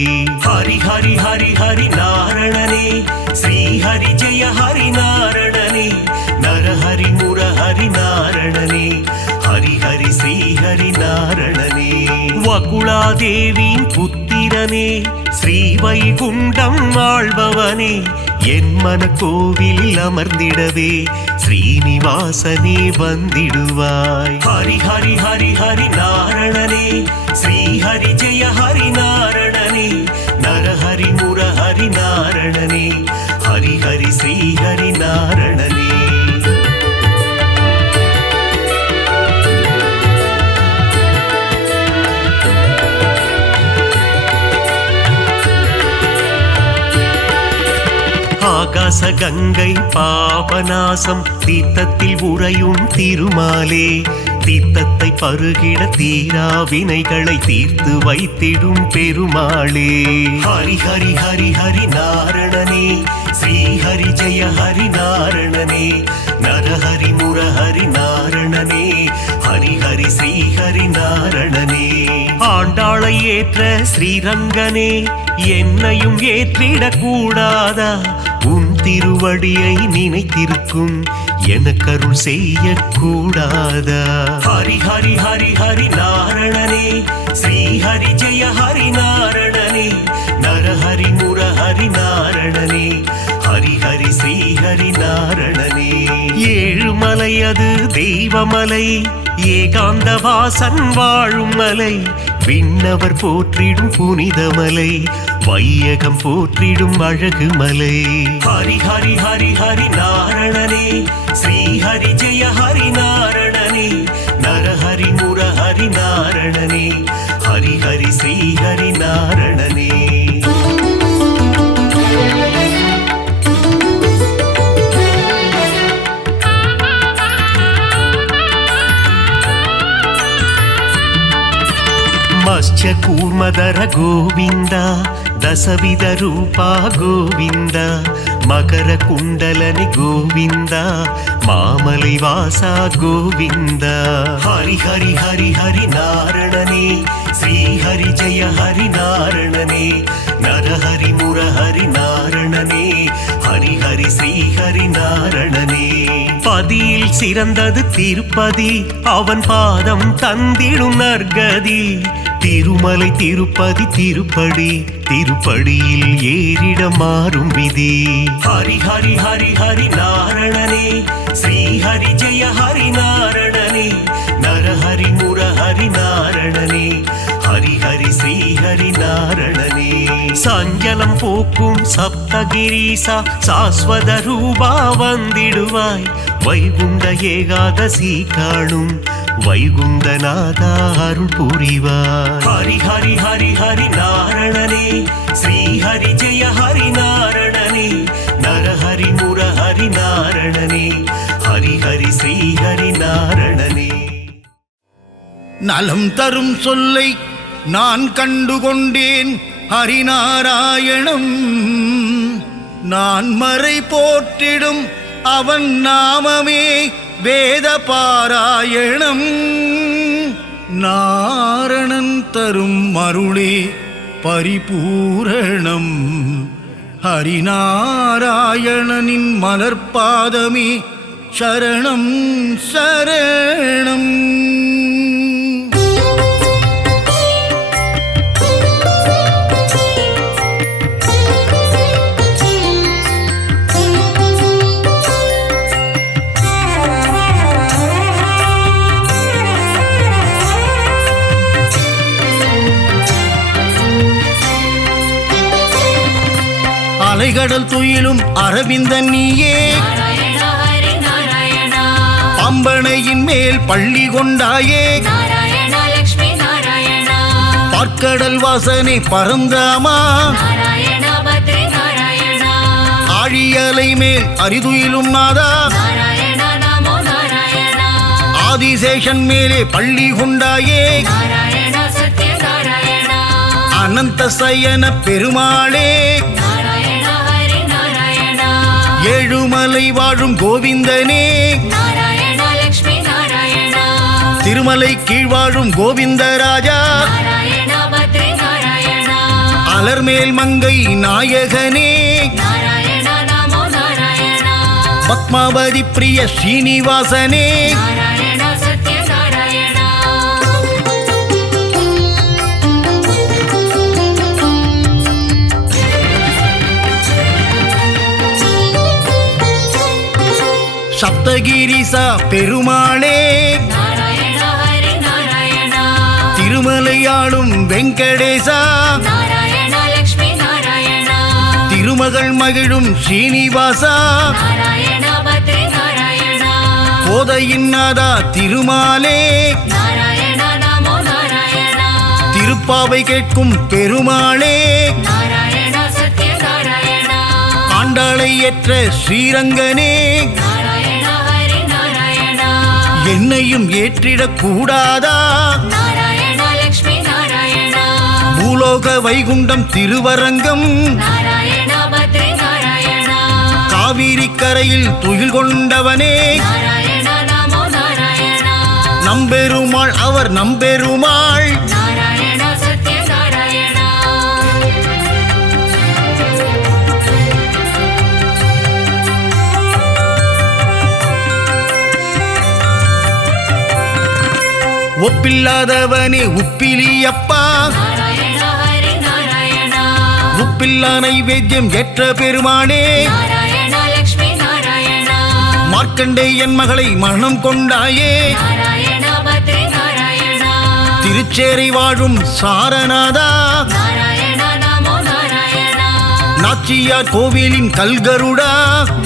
ஹரி ஹரி ஹரி ஹரி நாரணனே, ஸ்ரீ ஹரி ஜெய ஹரி நாரணனே, நரஹரி முரஹரி நாரணனே, ஹரி ஹரி ஸ்ரீ ஹரி நாரணனே. வகுளாதேவியின் புத்திரனே ஸ்ரீவைகுண்டம் ஆள்பவனே என் மன கோவிலில் அமர்ந்திடவே ஸ்ரீனிவாசனே வந்திடுவாய். ஹரி ஹரி ஹரி ஹரி நாரணனே ஸ்ரீ ஹரி ஜெய ஹரி நாரணனே நரஹரி முரஹரி நாரணனே ஹரி ஹரி ஸ்ரீ ஹரி நாரணனே. ஆகாச கங்கை பாபநாசம் தீர்த்தத்தில் உறையும் திருமாலே தீர்த்தத்தை பருகிட தீரா வினைகளை தீர்த்து வைத்திடும் பெருமாளே. ஹரி ஹரி ஹரி ஹரி நாரணனே ஸ்ரீ ஹரி ஜெய ஹரி நாரணனே நரஹரி முரஹரி நாரணனே ஹரி ஹரி ஸ்ரீ ஹரி நாரணனே. ஆண்டாளை ஏற்ற ஸ்ரீரங்கனே என்னையும் ஏற்றிடக் கூடாதா? உன் திருவடியை நினைத்திருக்கும் எனக்கருள் செய்யக்கூடாதா? ஹரி ஹரி ஹரி ஹரி நாரணனே ஸ்ரீ ஹரி ஜெய ஹரி நாரணனே நரஹரி முரஹரி நாரணனே ஹரி ஹரி ஸ்ரீ ஹரி நாரணனே. ஏழுமலை அது தெய்வமலை ஏகாந்த வாசன் வாழும் மலை விண்ணவர் போற்றிடும் புனிதமலை வையகம் போற்றிடும் அழகு மலை. ஹரி ஹரி ஹரி ஹரி நாரணனே ஸ்ரீ ஹரி ஜெய ஹரி நாரணனே நரஹரி முரஹரி நாரணனே ஹரி ஹரி ஸ்ரீ ஹரி நாரணனே. மத்ஸ்ய கூர்மதர கோவிந்த தசவித ரூபா கோவிந்த மகர குண்டலனி கோவிந்த மாமலை வாசா கோவிந்த. ஹரி ஹரி ஹரி ஹரி நாரணனே ஸ்ரீ ஹரி ஜெய ஹரி நாரணனே நரஹரி முரஹரி நாரணனே ஹரி ஹரி ஸ்ரீ ஹரி நாரணனே. பதியில் சிறந்தது திருப்பதி அவன் பாதம் தந்திடும் நற்கதி திருமலை திருப்பதி திருப்படி திருப்படியில் ஏறிட மாறும் விதி. ஹரி ஹரி ஹரி ஹரி நாரணனே ஸ்ரீ ஹரி ஜெய ஹரி நாரணனே நரஹரி முரஹரி நாரணனே ஹரி ஹரி ஸ்ரீ ஹரி நாரணனே. சஞ்சலம் போக்கும் சப்தகிரீசா சாஸ்வத ரூபா வந்திடுவாய் வைகுண்ட ஏகாதசி காணும் வைகுந்தநாதா அருள் புரிவாய். ஹரி ஹரி ஹரி ஹரி நாரணனே ஸ்ரீ ஹரி ஜெய ஹரி நாரணனே நரஹரி முரஹரி நாரணனே ஹரி ஹரி ஸ்ரீ ஹரி நாரணனே. நலம் தரும் சொல்லை நான் கண்டுகொண்டேன் ஹரிநாராயணம் நான் மறை போற்றிடும் அவன் நாமமே வேத பாராயணம். நாரணன் தரும் அருளே பரிபூரணம் ஹரிநாராயணனின் மலர்பாதமே சரணம் சரணம். அலைகடல் துயிலும் அரவிந்தன் நீயே நாராயணா ஹரி நாராயணா பம்பனையின் மேல் பள்ளி கொண்டாயே நாராயணா லக்ஷ்மி நாராயணா பார்க்கடல் வாசனை பரந்தாமா நாராயணா பத்ரி நாராயணா ஆழியலை மேல் அரிதுயிலும் நாதா நாராயணா நமோ நாராயணா ஆதிசேஷன் மேலே பள்ளி கொண்டாயே நாராயணா சத்ய நாராயணா அனந்த சயன பெருமாளே நாராயணா ஹரி நாராயணா ஏழுமலை வாழும் கோவிந்தனே நாராயணா லக்ஷ்மி நாராயணா திருமலை கீழ் வாழும் கோவிந்தராஜா நாராயணா பத்ரி நாராயணா அலர்மேல் மங்கை நாயகனே நாராயணா நமோ நாராயணா பத்மாவதி பிரிய ஸ்ரீனிவாசனே நாராயணா சத்ய நாராயணா சப்தகிரிசா பெருமாளே நாராயண ஹரி நாராயணா திருமலையாளும் வெங்கடேசா நாராயண லக்ஷ்மி நாராயணா திருமகள் மகிழும் ஸ்ரீனிவாசா நாராயண பத்ரி நாராயணா கோதையின் நாதா திருமாலே நாராயண நமோ நாராயணா திருப்பாவை கேட்கும் பெருமாளே நாராயண சத்ய நாராயணா ஆண்டாளை ஏற்ற ஸ்ரீரங்கனே நாராயண ஹரி நாராயணா என்னையும் ஏற்றிடக் கூடாதா நாராயண லக்ஷ்மி நாராயணா பூலோக வைகுண்டம் திருவரங்கம் நாராயண பத்ரி நாராயணா காவிரி கரையில் துயில் கொண்டவனே நாராயண நமோ நாராயணா நம்பெருமாள் அவர் நம்பெருமாள் நாராயண சத்ய நாராயணா ஒப்பில்லாதவனே உப்பிலியப்பா நாராயண ஹரி நாராயணா உப்பில்லா நைவேத்தியம் ஏற்ற பெருமானே நாராயண லக்ஷ்மி நாராயணா மார்க்கண்டேயன் மகளை மனம் கொண்டாயே நாராயண பத்ரி நாராயணா திருச்சேரை வாழும் சாரநாதா நாராயண நமோ நாராயணா நாச்சியார் கோவிலின் கல்கருடா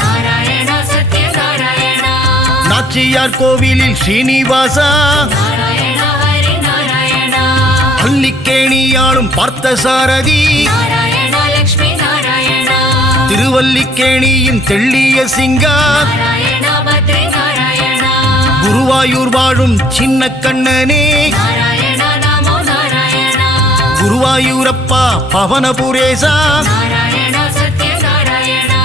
நாராயண சத்ய நாராயணா நாச்சியார் கோவிலில் ஸ்ரீனிவாசா நாராயண ஹரி நாராயணா அல்லிக்கேணியாளும் பார்த்தசாரதி நாராயண லக்ஷ்மி நாராயணா திருவல்லிக்கேணியின் தெள்ளிய சிங்கா நாராயண பத்ரி நாராயணா குருவாயூர் வாழும் சின்ன கண்ணனே நாராயண நமோ நாராயணா குருவாயூரப்பா பவனபுரேசா நாராயண சத்ய நாராயணா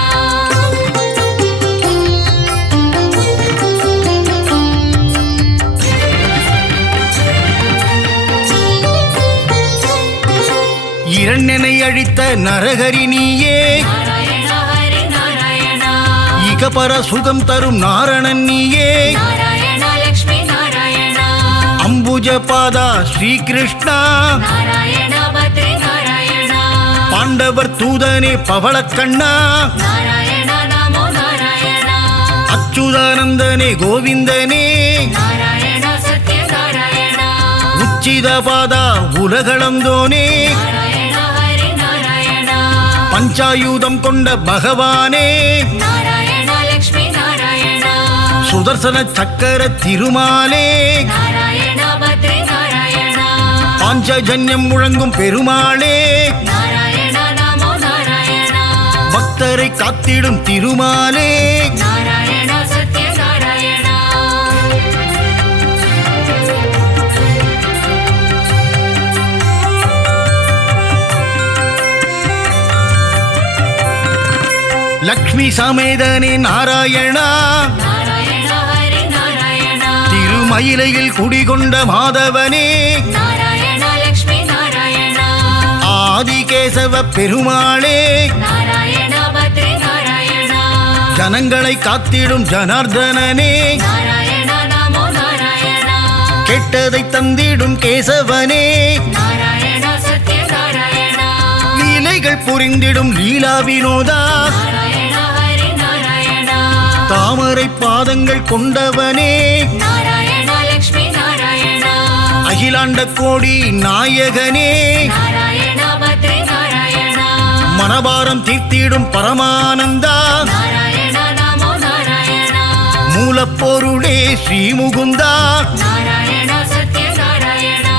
இரண்டனை அழித்த நரகரி நீயே நாராயண ஹரி நாராயணா இகபர சுகம் தரும் நாரணன் நீயே நாராயண லக்ஷ்மி நாராயணா அம்புஜ பாதா ஸ்ரீகிருஷ்ணா நாராயண பத்ரி நாராயணா பாண்டவர் தூதனே பவளக்கண்ணா நாராயண நமோ நாராயணா அச்சுதானந்தனே கோவிந்தனே நாராயண சத்ய நாராயணா உச்சித பாதா உலகளந்தோனே நாராயண ஹரி நாராயணா பஞ்சாயுதம் கொண்ட பகவானே நாராயண லக்ஷ்மி நாராயணா சுதர்சன சக்கர திருமாலே நாராயண பத்ரி நாராயணா பாஞ்சஜன்யம் முழங்கும் பெருமாளே நாராயண நமோ நாராயணா பக்தரை காத்திடும் திருமாலே நாராயண சத்ய நாராயணா லக்ஷ்மி சமேதனே நாராயணா நாராயண ஹரி நாராயணா திருமயிலையில் குடிகொண்ட மாதவனே நாராயண லக்ஷ்மி நாராயணா ஆதிகேசவ பெருமாளே நாராயண பத்ரி நாராயணா ஜனங்களை காத்திடும் ஜனார்தனனே நாராயண நமோ நாராயணா கெட்டதை தந்திடும் கேசவனே நாராயண சத்ய நாராயணா லீலைகள் புரிந்திடும் லீலா வினோதா நாராயண ஹரி நாராயணா தாமரை பாதங்கள் கொண்டவனே நாராயண லக்ஷ்மி நாராயணா அகிலாண்ட கோடி நாயகனே நாராயண பத்ரி நாராயணா மனபாரம் தீர்த்திடும் பரமானந்தா நாராயண நமோ நாராயணா மூலப்பொருளே ஸ்ரீமுகுந்தா நாராயண சத்ய நாராயணா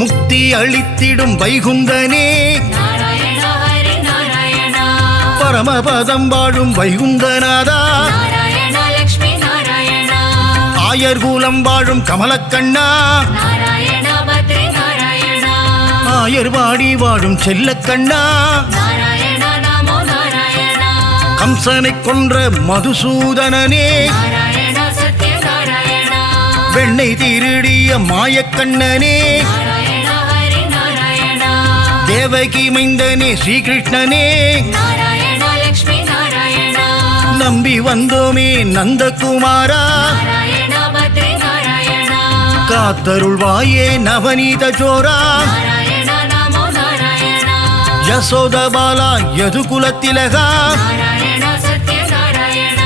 முக்தி அளித்திடும் வைகுந்தனே நாராயண ஹரி நாராயணா பரமபதம் வாழும் வைகுந்தநாதா நாராயண லக்ஷ்மி நாராயணா ஆயர்கூலம் வாழும் கமலக்கண்ணா நாராயண பத்ரி நாராயணா ஆயர்வாடி வாழும் செல்லக்கண்ணா நாராயண நமோ நாராயணா கம்சனை கொன்ற மதுசூதனனே நாராயண சத்ய நாராயணா வெண்ணை திருடிய மாயக்கண்ணனே நாராயண ஹரி நாராயணா தேவகி மைந்தனே ஸ்ரீகிருஷ்ணனே நாராயண லக்ஷ்மி நாராயணா நம்பி வந்தோமே நந்தகுமாரா நாராயண பத்ரி நாராயணா காத்தருள்வாயே நவநீத சோரா நாராயண நமோ நாராயண யசோத பாலா யதுகுலத்திலகா நாராயண சத்ய நாராயண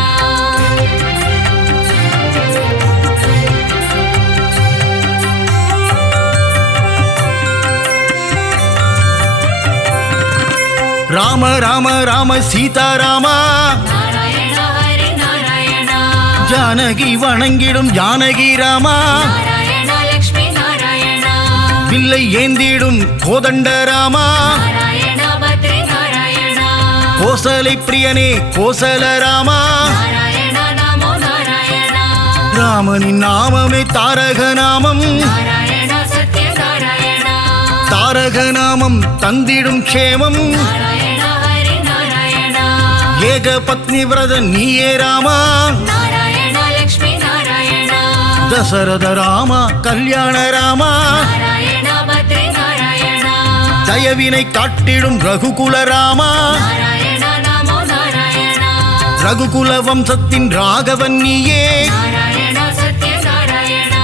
ராம ராம ராம சீதாராமா நாராயண ஹரி நாராயண ஜானகி வணங்கிடும் ஜானகி ராமா நாராயண லக்ஷ்மி நாராயண வில்லை ஏந்திடும் கோதண்ட ராமா நாராயண பத்ரி நாராயண கோசலை பிரியனே கோசல ராமா நாராயண நமோ நாராயண ராமனின் நாமமே தாரக நாமம் நாராயண சத்ய நாராயண தாரக நாமம் தந்திடும் க்ஷேமம் நாராயண ஹரி நாராயண ஏக பத்னி விரத நீயே ராமா நாராயண லக்ஷ்மி நாராயண தசரத ராமா கல்யாண ராமா நாராயண பத்ரி நாராயண தயவினை காட்டிடும் ரகுகுல ராமா நாராயண நமோ நாராயண ரகுகுல வம்சத்தின் ராகவன் நீயே நாராயண சத்ய நாராயண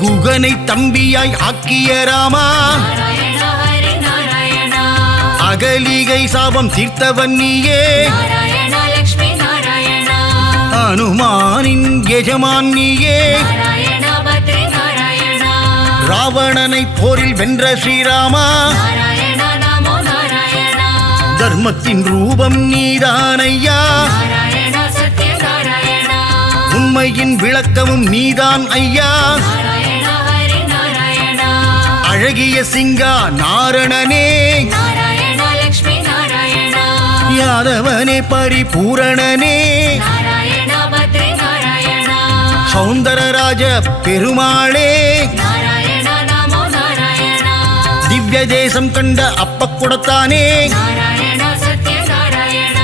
குகனை தம்பியாய் ஆக்கிய ராமா நாராயண ஹரி நாராயண அகலிகை சாபம் தீர்த்தவன் நீயே நாராயண லக்ஷ்மி நாராயண அனுமானின் எஜமான் நீயே நாராயண பத்ரி நாராயண ராவணனை போரில் வென்ற ஸ்ரீராமா நாராயண நமோ நாராயண தர்மத்தின் ரூபம் நீதானையா நாராயண சத்ய நாராயண உண்மையின் விளக்கமும் நீதான் ஐயா நாராயண ஹரி நாராயண அழகிய சிங்கா நாரணனே நாராயண லக்ஷ்மி நாராயண யாதவனே பரிபூரணனே நாராயண பத்ரி நாராயண சௌந்தரராஜ பெருமாளே நாராயண நமோ நாராயண திவ்ய தேசம் கண்ட அப்பக்குடத்தானே நாராயண சத்ய நாராயண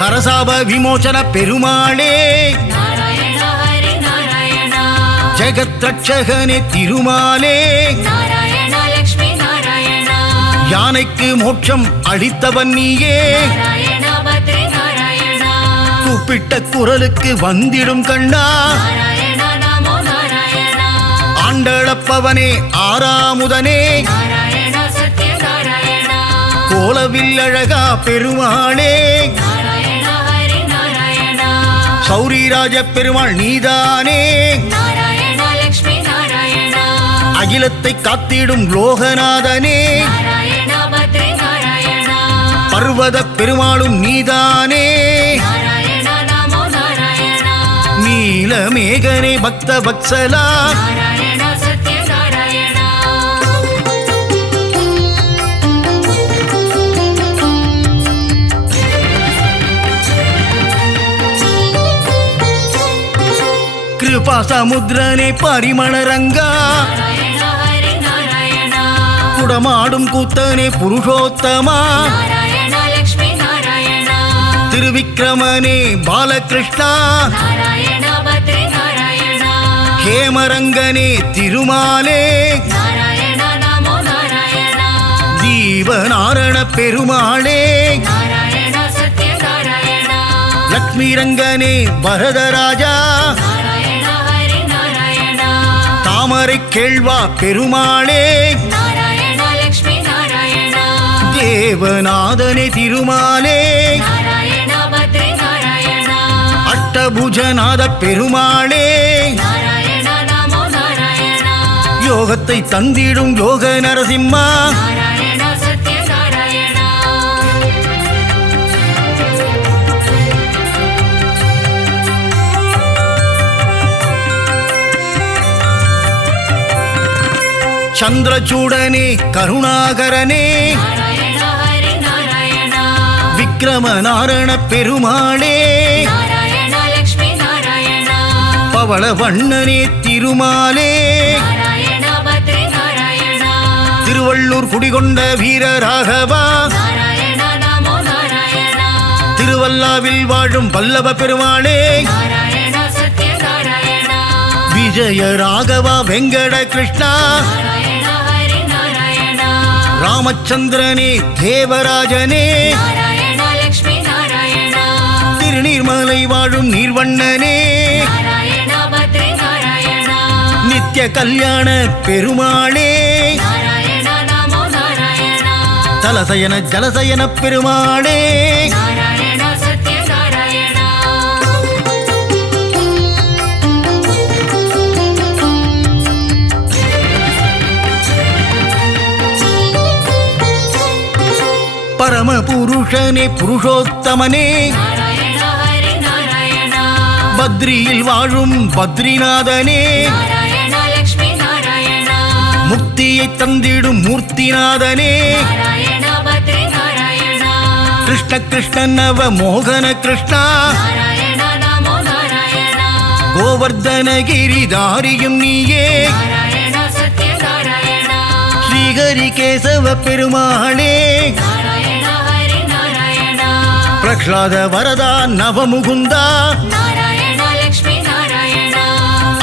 ஹரசாப விமோசன பெருமாளே நாராயண ஹரி நாராயண ஜெகத் ரட்சகனே திருமாலே நாராயண லக்ஷ்மி நாராயண யானைக்கு மோட்சம் அளித்தவன் நீயே நாராயண பத்ரி நாராயண கூப்பிட்ட குரலுக்கு வந்திடும் கண்ணா நாராயண நமோ நாராயண ஆண்டளப்பவனே ஆறாமுதனே நாராயண சத்ய நாராயண கோலவில் அழகா பெருமாளே நாராயண ஹரி நாராயண சௌரிராஜ பெருமாள் நீதானே நாராயண லக்ஷ்மி நாராயண அகிலத்தை காத்திடும் லோகநாதனே நாராயண பத்ரி நாராயண பர்வத பெருமாளும் நீதானே நாராயண நமோ நாராயண நீலமேகனே பக்த வத்சலா நாராயண சத்ய நாராயண கிருபா சமுத்திரனே பரிமளரங்கா நாராயண ஹரி நாராயண குடமாடும் கூத்தனே புருஷோத்தமா நாராயண லக்ஷ்மி நாராயண திருவிக்கிரமனே பாலகிருஷ்ணா நாராயண பத்ரி நாராயண ஹேமரங்கனே திருமாலே நாராயண நமோ நாராயண ஜீவநாரண பெருமாளே நாராயண சத்ய நாராயண லக்ஷ்மி ரங்கனே வரதராஜா நாராயண ஹரி நாராயண தாமரை கேள்வா பெருமாளே நாராயண லக்ஷ்மி நாராயண தேவநாதனே திருமாலே நாராயண பத்ரி நாராயண அட்டபுஜநாத பெருமாளே நாராயண நமோ நாராயண யோகத்தை தந்திடும் யோக நரசிம்மா நாராயண சத்ய நாராயண சந்திரசூடனே கருணாகரனே நாராயண ஹரி நாராயண விக்ரமநாரண பெருமாளே நாராயண லக்ஷ்மி நாராயண பவள வண்ணனே திருமாலே நாராயண பத்ரி நாராயண திருவள்ளூர் குடிகொண்ட வீரராகவா நாராயண நமோ நாராயண திருவல்லாவில் வாழும் வல்லப பெருமாளே நாராயணா சத்ய நாராயணா விஜய ராகவா வெங்கட கிருஷ்ணா நாராயணா ஹரி நாராயணா ராமச்சந்திரனே தேவராஜனே நாராயணா லக்ஷ்மி நாராயணா திருநீர்மலை வாழும் நீர்வண்ணனே நாராயணா பத்ரி நாராயணா நித்ய கல்யாண பெருமாளே நாராயணா நமோ நாராயணா தலசயன ஜலசயன பெருமாளே நாராயணா சத்ய நாராயணா பரம புருஷனே புருஷோத்தமனே நாராயணா ஹரி நாராயணா பத்ரியில் வாழும் பத்ரிநாதனே நாராயணா லக்ஷ்மி நாராயணா முக்தியை தந்திடும் மூர்த்திநாதனே நாராயணா பத்ரி நாராயணா கிருஷ்ண கிருஷ்ண நவ மோகன கிருஷ்ணா நாராயணா நமோ நாராயணா கோவர்தனகிரிதாரியும் நீயே நாராயணா சத்ய நாராயணா ஸ்ரீஹரி கேசவ பெருமாளே நாராயணா ஹரி நாராயணா பிரஹ்லாத வரதா நவமுகுந்தா நாராயணா லக்ஷ்மி நாராயணா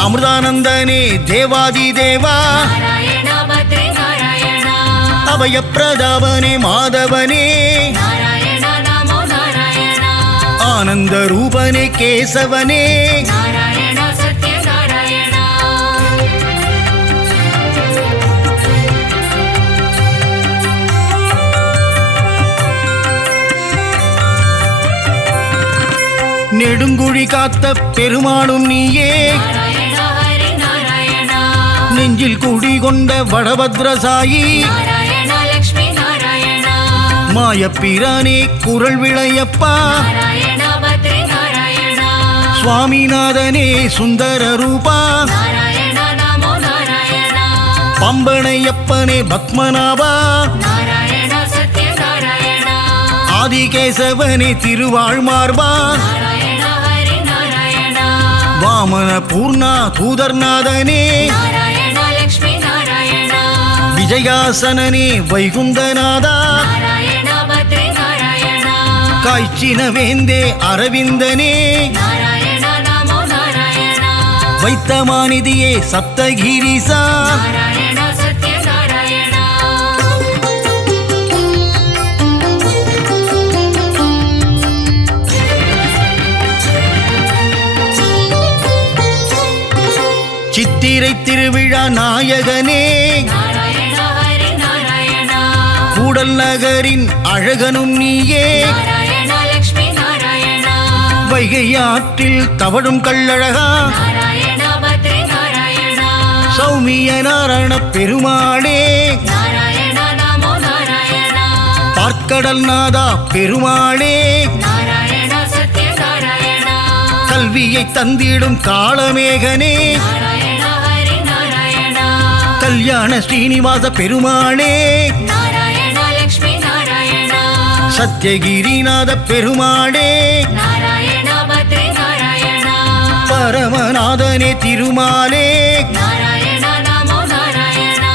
அமிர்தானந்தனே தேவாதி தேவா நாராயணா பத்ரி நாராயணா அபயப்பிரதாபனே மாதவனே நாராயணா நமோ நாராயணா ஆனந்த ரூபனே கேசவனே நாராயணா சத்ய நாராயணா நெடுங்குழி காத்த பெருமாளும் நீயே நாராயணா ஹரி நாராயணா நெஞ்சில் குடிகொண்ட வடபத்ரசாயி நாராயணா லக்ஷ்மி நாராயணா மாயப்பிரானே குரல் விளையப்பா நாராயணா பத்ரி நாராயணா சுவாமிநாதனே சுந்தர ரூபா நாராயணா நமோ நாராயணா பம்பனையப்பனே பத்மநாபா நாராயணா சத்ய நாராயணா ஆதிகேசவனே திருவாழ்மார்பா நாராயணா ஹரி நாராயணா வாமன பூர்ணா தூதர்நாதனே நாராயணா லக்ஷ்மி நாராயணா விஜயாசனனே வைகுந்தநாதா நாராயணா பத்ரி நாராயணா காய்ச்சின வேந்தே அரவிந்தனே நாராயணா நமோ நாராயணா வைத்தமாநிதியே சப்தகிரிசா நாராயணா சத்ய நாராயணா சித்திரை திருவிழா நாயகனே நாராயணா ஹரி நாராயணா கூடல் நகரின் அழகனும் நீயே நாராயணா லக்ஷ்மி நாராயணா வைகை ஆற்றில் தவழும் கள்ளழகா நாராயணா பத்ரி நாராயணா சௌமிய நாராயண பெருமாளே நாராயணா நமோ நாராயணா பார்க்கடல் நாதா பெருமாளே நாராயணா சத்ய நாராயணா கல்வியை தந்திடும் காளமேகனே நாராயணா ஹரி நாராயணா கல்யாண ஸ்ரீனிவாச பெருமாளே நாராயணா லக்ஷ்மி நாராயணா சத்யகிரிநாத பெருமாளே நாராயணா பத்ரி நாராயணா பரமநாதனே திருமாலே நாராயணா நமோ நாராயணா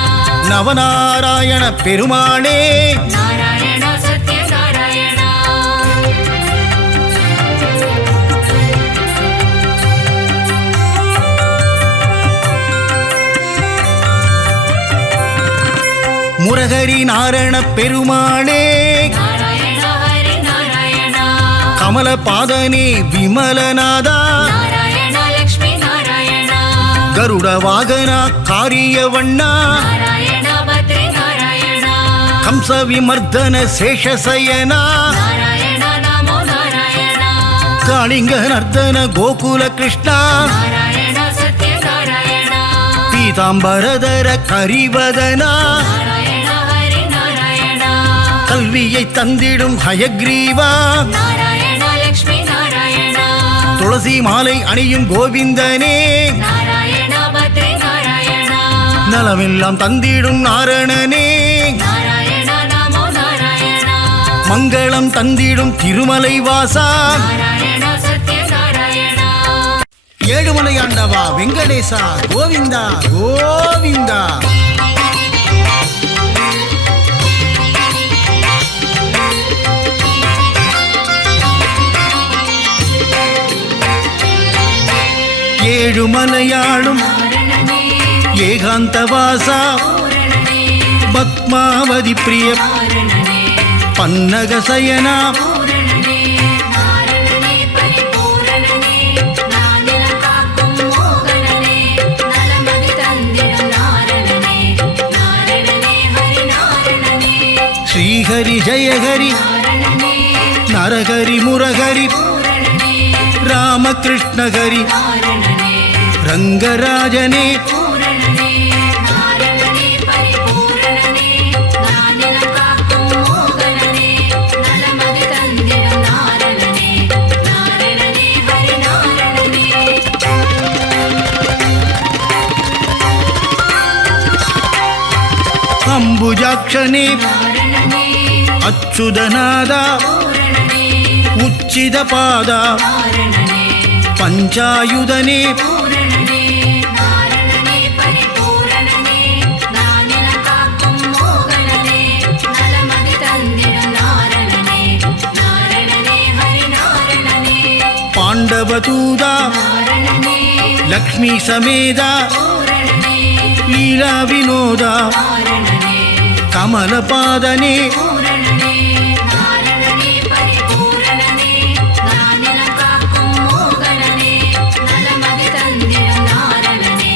நவநாராயண பெருமாளே நாராயணா சத்ய நாராயணா முரகரி நாராயண பெருமாளே நாராயணா ஹரி நாராயணா கமலபாதனே விமலநாதா நாராயணா லக்ஷ்மி நாராயணா கருட வாகனா காரியவண்ணா நாராயணா பத்ரி நாராயணா கம்ச விமர்தன சேஷசயனா நாராயணா நமோ நாராயணா காளிங்க நர்தன கோகுல கிருஷ்ணா நாராயணா சத்ய நாராயணா பீதாம்பரதர கரிவதனா நாராயணா ஹரி நாராயணா கல்வியை தந்திடும் ஹயக்ரீவா நாராயணா லக்ஷ்மி நாராயணா துளசி மாலை அணியும் கோவிந்தனே நாராயணா பத்ரி நாராயணா நலமெல்லாம் தந்திடும் நாரணனே நாராயணா நமோ நாராயணா மங்களம் தந்திடும் திருமலை வாசா நாராயணா சத்ய நாராயணா ஏழுமலையாண்டவா வெங்கடேசா கோவிந்தா கோவிந்தா ஏழுமலையாளும் நாரணனே ஏகாந்தவாசா பூரணனே பத்மாவதி பிரிய நாரணனே பன்னகசயனா பூரணனே நாரணனே பரிபூரணனே நானிலம் காக்கும் மோகனனே நலமதி தந்திடும் நாரணனே நாரணனே ஹரி நாரணனே ஸ்ரீஹரி ஜெயஹரி நாரணனே நரஹரி முரஹரி பூரணனே ராமகிருஷ்ணஹரி நாரணனே ரங்கராஜனே பூரணனே நாரணனே பரிபூரணனே நானிலம் காக்கும் மோகனனே நலமதி தந்திடும் நாரணனே நாரணனே ஹரி நாரணனே அம்புஜாக்ஷனே நாரணனே அச்சுதநாதா பூரணனே உச்சிதபாதா நாரணனே பஞ்சாயுதனே பூரணனே நாரணனே பரிபூரணனே நானிலம் காக்கும் மோகனனே நலமதி தந்திடும் நாரணனே நாரணனே ஹரி நாரணனே பாண்டவதூதா நாரணனே லக்ஷ்மி சமேதா பூரணனே லீலா வினோதா நாரணனே கமலபாதனே பூரணனே நாரணனே பரிபூரணனே நானிலம் காக்கும் மோகனனே நலமதி தந்திடும் நாரணனே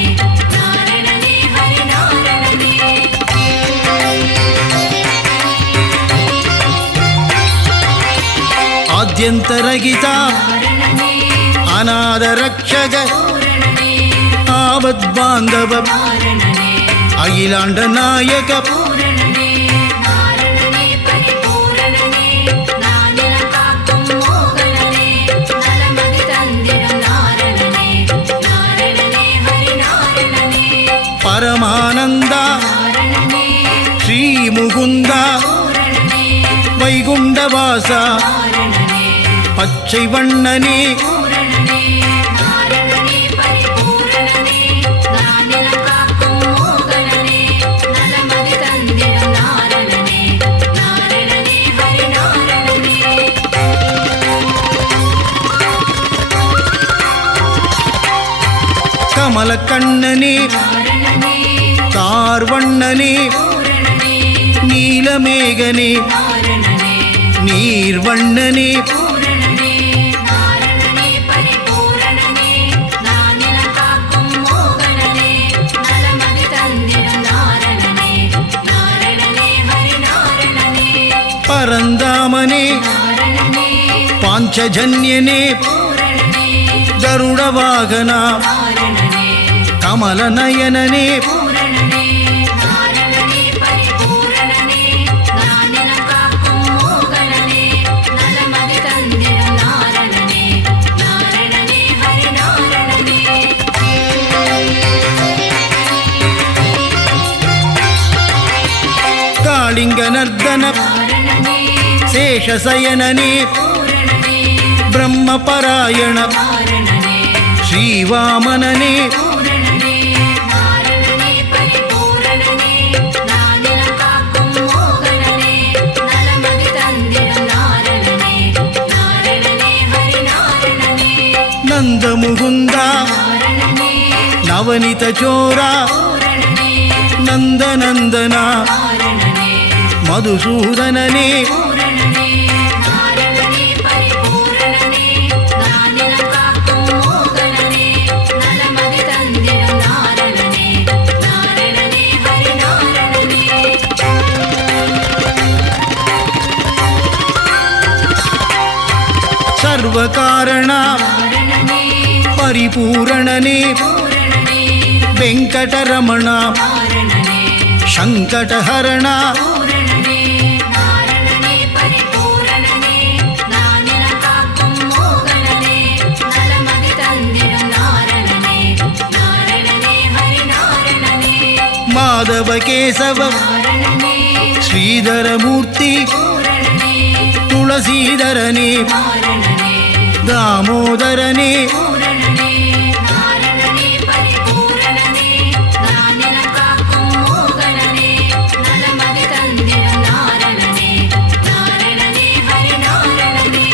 நாரணனே ஹரி நாரணனே ஆத்யந்தரகிதா நாரணனே அநாதரக்ஷக பூரணனே ஆபத்பாந்தவ நாரணனே அகிலாண்ட நாயக பூரணனே நாரணனே பரிபூரணனே நானிலம் காக்கும் மோகனனே நலமதி தந்திடும் நாரணனே நாரணனே ஹரி நாரணனே பரமானந்தா நாரணனே ஸ்ரீமுகுந்தா பூரணனே வைகுண்டவாசா நாரணனே பச்சை வண்ணனே பூரணனே நாரணனே பரிபூரணனே நானிலம் காக்கும் மோகனனே நலமதி தந்திடும் நாரணனே நாரணனே ஹரி நாரணனே கமலக்கண்ணனே நாரணனே தார்வண்ணனே பூரணனே நீலமேகனே நாரணனே நீர்வண்ணனே பூரணனே நாரணனே பரிபூரணனே நானிலம் காக்கும் மோகனனே நலமதி தந்திடும் நாரணனே நாரணனே ஹரி நாரணனே பரந்தாமனே நாரணனே பாஞ்சஜன்யனே பூரணனே கருடவாகனா நாரணனே கமலநயனனே பூரணனே நாரணனே பரிபூரணனே நானிலம் காக்கும் மோகனனே நலமதி தந்திடும் நாரணனே நாரணனே ஹரி நாரணனே காளிங்கநர்தன நாரணனே சேஷசயனனே பூரணனே பிரம்மபராயண நாரணனே ஸ்ரீவாமனனே பூரணனே நாரணனே பரிபூரணனே நானிலம் காக்கும் மோகனனே நலமதி தந்திடும் நாரணனே நாரணனே ஹரி நாரணனே நந்தமுகுந்தா நாரணனே நவனித சோரா பூரணனே நந்தநந்தனா நாரணனே மதுசூதனனே பூரணனே நாரணனே பரிபூரணனே நானிலம் காக்கும் மோகனனே நலமதி தந்திடும் நாரணனே நாரணனே ஹரி நாரணனே சர்வகாரணா நாரணனே பரிபூரணனே பூரணனே வெங்கடரமணா நாரணனே சங்கடஹரணா பூரணனே நாரணனே பரிபூரணனே நானிலம் காக்கும் மோகனனே நலமதி தந்திடும் நாரணனே நாரணனே ஹரி நாரணனே மாதவ கேசவ நாரணனே ஸ்ரீதரமூர்த்தி பூரணனே துளசீதரனே நாரணனே தாமோதரனே பூரணனே நாரணனே பரிபூரணனே நானிலம் காக்கும் மோகனனே நலமதி தந்திடும் நாரணனே நாரணனே ஹரி நாரணனே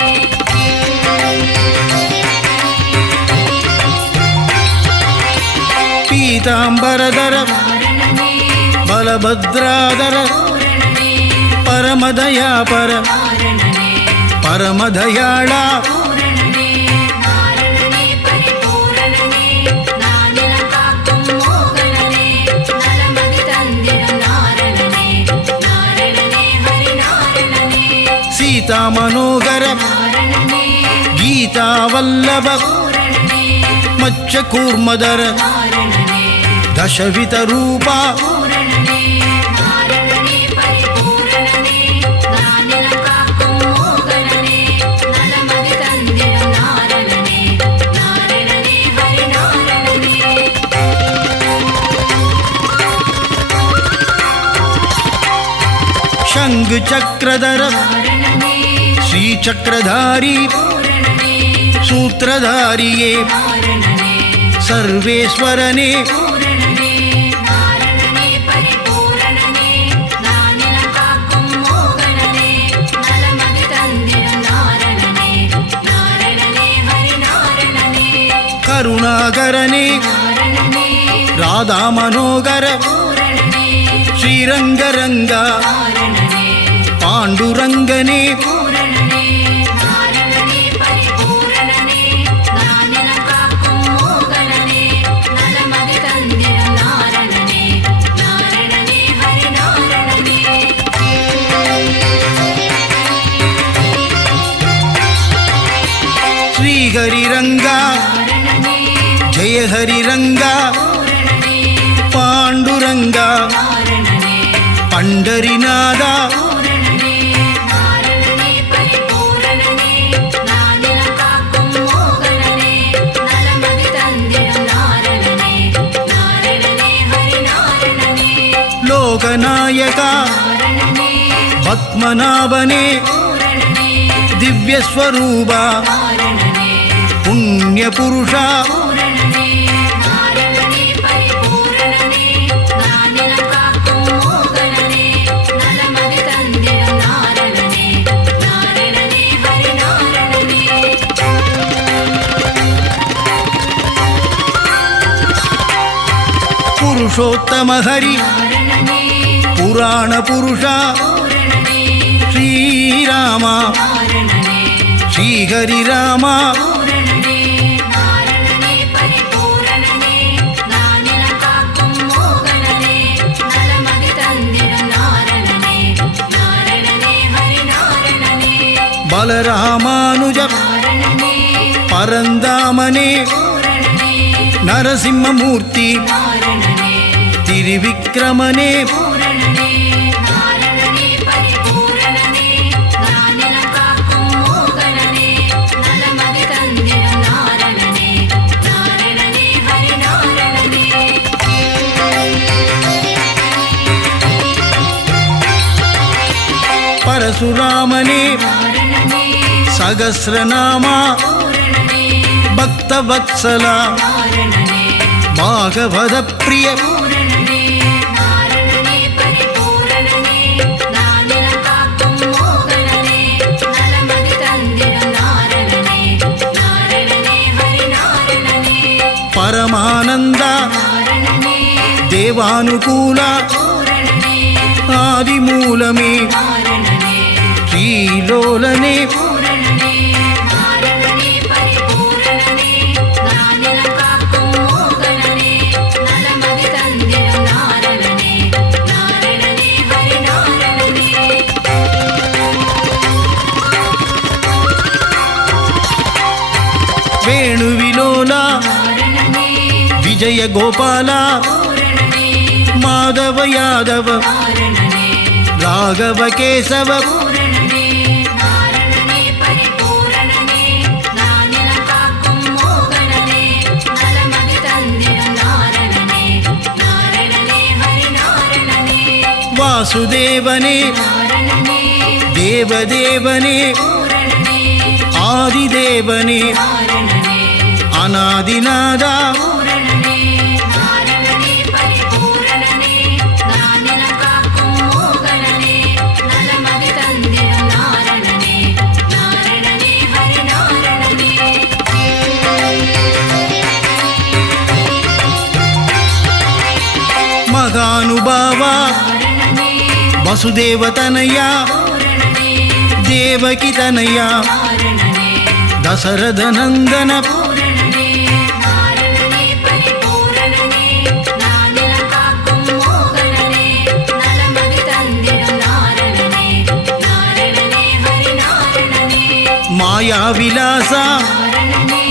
பீதாம்பரதர நாரணனே பலபத்ராதர பூரணனே பரமதயாபர நாரணனே பரமதயாளா பூரணனே நாரணனே பரிபூரணனே நானிலம் காக்கும் மோகனனே நலமதி தந்திடும் நாரணனே நாரணனே ஹரி நாரணனே சீதா மனோகர நாரணனே கீதா வல்லப பூரணனே மச்ச கூர்மதர நாரணனே தசவித ரூபா பூரணனே நாரணனே பரிபூரணனே நானிலம் காக்கும் மோகனனே நலமதி தந்திடும் நாரணனே நாரணனே ஹரி நாரணனே சங்கு சக்கரதர நாரணனே ஸ்ரீசக்கரதாரி பூரணனே சூத்திரதாரியே நாரணனே சர்வேஸ்வரனே பூரணனே நாரணனே பரிபூரணனே நானிலம் காக்கும் மோகனனே நலமதி தந்திடும் நாரணனே நாரணனே ஹரி நாரணனே கருணாகரனே நாரணனே ராதா மனோகர பூரணனே ஸ்ரீரங்கரங்கா நாரணனே பாண்டுரங்கனே பூரணனே நாரணனே பரிபூரணனே நானிலம் காக்கும் மோகனனே நலமதி தந்திடும் நாரணனே நாரணனே ஹரி நாரணனே ஸ்ரீஹரிரங்கா நாரணனே ஜெய ஹரிரங்கா பூரணனே பாண்டுரங்கா நாரணனே பண்டரிநாதா பூரணனே நாரணனே பரிபூரணனே நானிலம் காக்கும் மோகனனே நலமதி தந்திடும் நாரணனே நாரணனே ஹரி நாரணனே லோகநாயகா நாரணனே பத்மநாபனே பூரணனே திவ்யஸ்வரூபா நாரணனே புண்ணியபுருஷா பூரணனே நாரணனே பரிபூரணனே நானிலம் காக்கும் மோகனனே நலமதி தந்திடும் நாரணனே நாரணனே ஹரி நாரணனே புருஷோத்தம ஹரி நாரணனே புராண புருஷா பூரணனே ஸ்ரீராமா நாரணனே ஸ்ரீஹரிராமா பூரணனே நாரணனே பரிபூரணனே நானிலம் காக்கும் மோகனனே நலமதி தந்திடும் நாரணனே நாரணனே ஹரி நாரணனே பலராமானுஜ நாரணனே பரந்தாமனே பூரணனே நரசிம்மமூர்த்தி நாரணனே திரிவிக்ரமனே பூரணனே நாரணனே பரிபூரணனே நானிலம் காக்கும் மோகனனே நலமதி தந்திடும் நாரணனே நாரணனே ஹரி நாரணனே பரசுராமனே நாரணனே சகஸ்ரநாமா பூரணனே பக்தவத்சலா நாரணனே பாகவத பிரிய பூரணனே நாரணனே பரிபூரணனே நானிலம் காக்கும் மோகனனே நலமதி தந்திடும் நாரணனே நாரணனே ஹரி நாரணனே பரமானந்தா நாரணனே தேவானுகூலா பூரணனே ஆதிமூலமே நாரணனே ஸ்ரீலோலனே பூரணனே நாரணனே பரிபூரணனே நானிலம் காக்கும் மோகனனே நலமதி தந்திடும் நாரணனே நாரணனே ஹரி நாரணனே வேணுவிலோலா நாரணனே விஜய கோபாலா பூரணனே மாதவ யாதவ நாரணனே ராகவ கேசவ பூரணனே நாரணனே பரிபூரணனே நானிலம் காக்கும் மோகனனே நலமதி தந்திடும் நாரணனே நாரணனே ஹரி நாரணனே வாசுதேவனே நாரணனே தேவதேவனே பூரணனே ஆதிதேவனே நாரணனே அநாதிநாதா பூரணனே நாரணனே பரிபூரணனே நானிலம் காக்கும் மோகனனே நலமதி தந்திடும் நாரணனே நாரணனே ஹரி நாரணனே வசுதேவதனயா பூரணனே தேவகிதனயா நாரணனே தசரதநந்தன பூரணனே நாரணனே பரிபூரணனே நானிலம் காக்கும் மோகனனே நலமதி தந்திடும் நாரணனே நாரணனே ஹரி நாரணனே மாயா விலாசா நாரணனே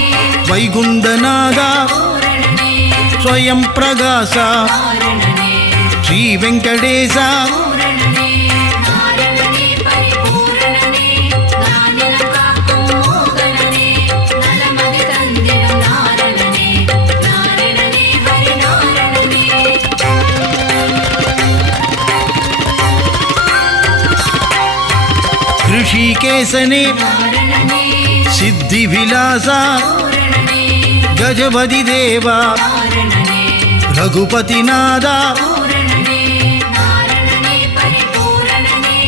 வைகுந்தநாதா பூரணனே ஸ்வயம் பிரகாசா நாரணனே ஸ்ரீ வெங்கடேசா பூரணனே நாரணனே பரிபூரணனே நானிலம் காக்கும் மோகனனே நலமதி தந்திடும் நாரணனே நாரணனே ஹரி நாரணனே ऋषिकेशने நாரணனே सिद्धि विलासा பூரணனே गजपति देवा நாரணனே रघुपतिनादा பூரணனே நாரணனே பரிபூரணனே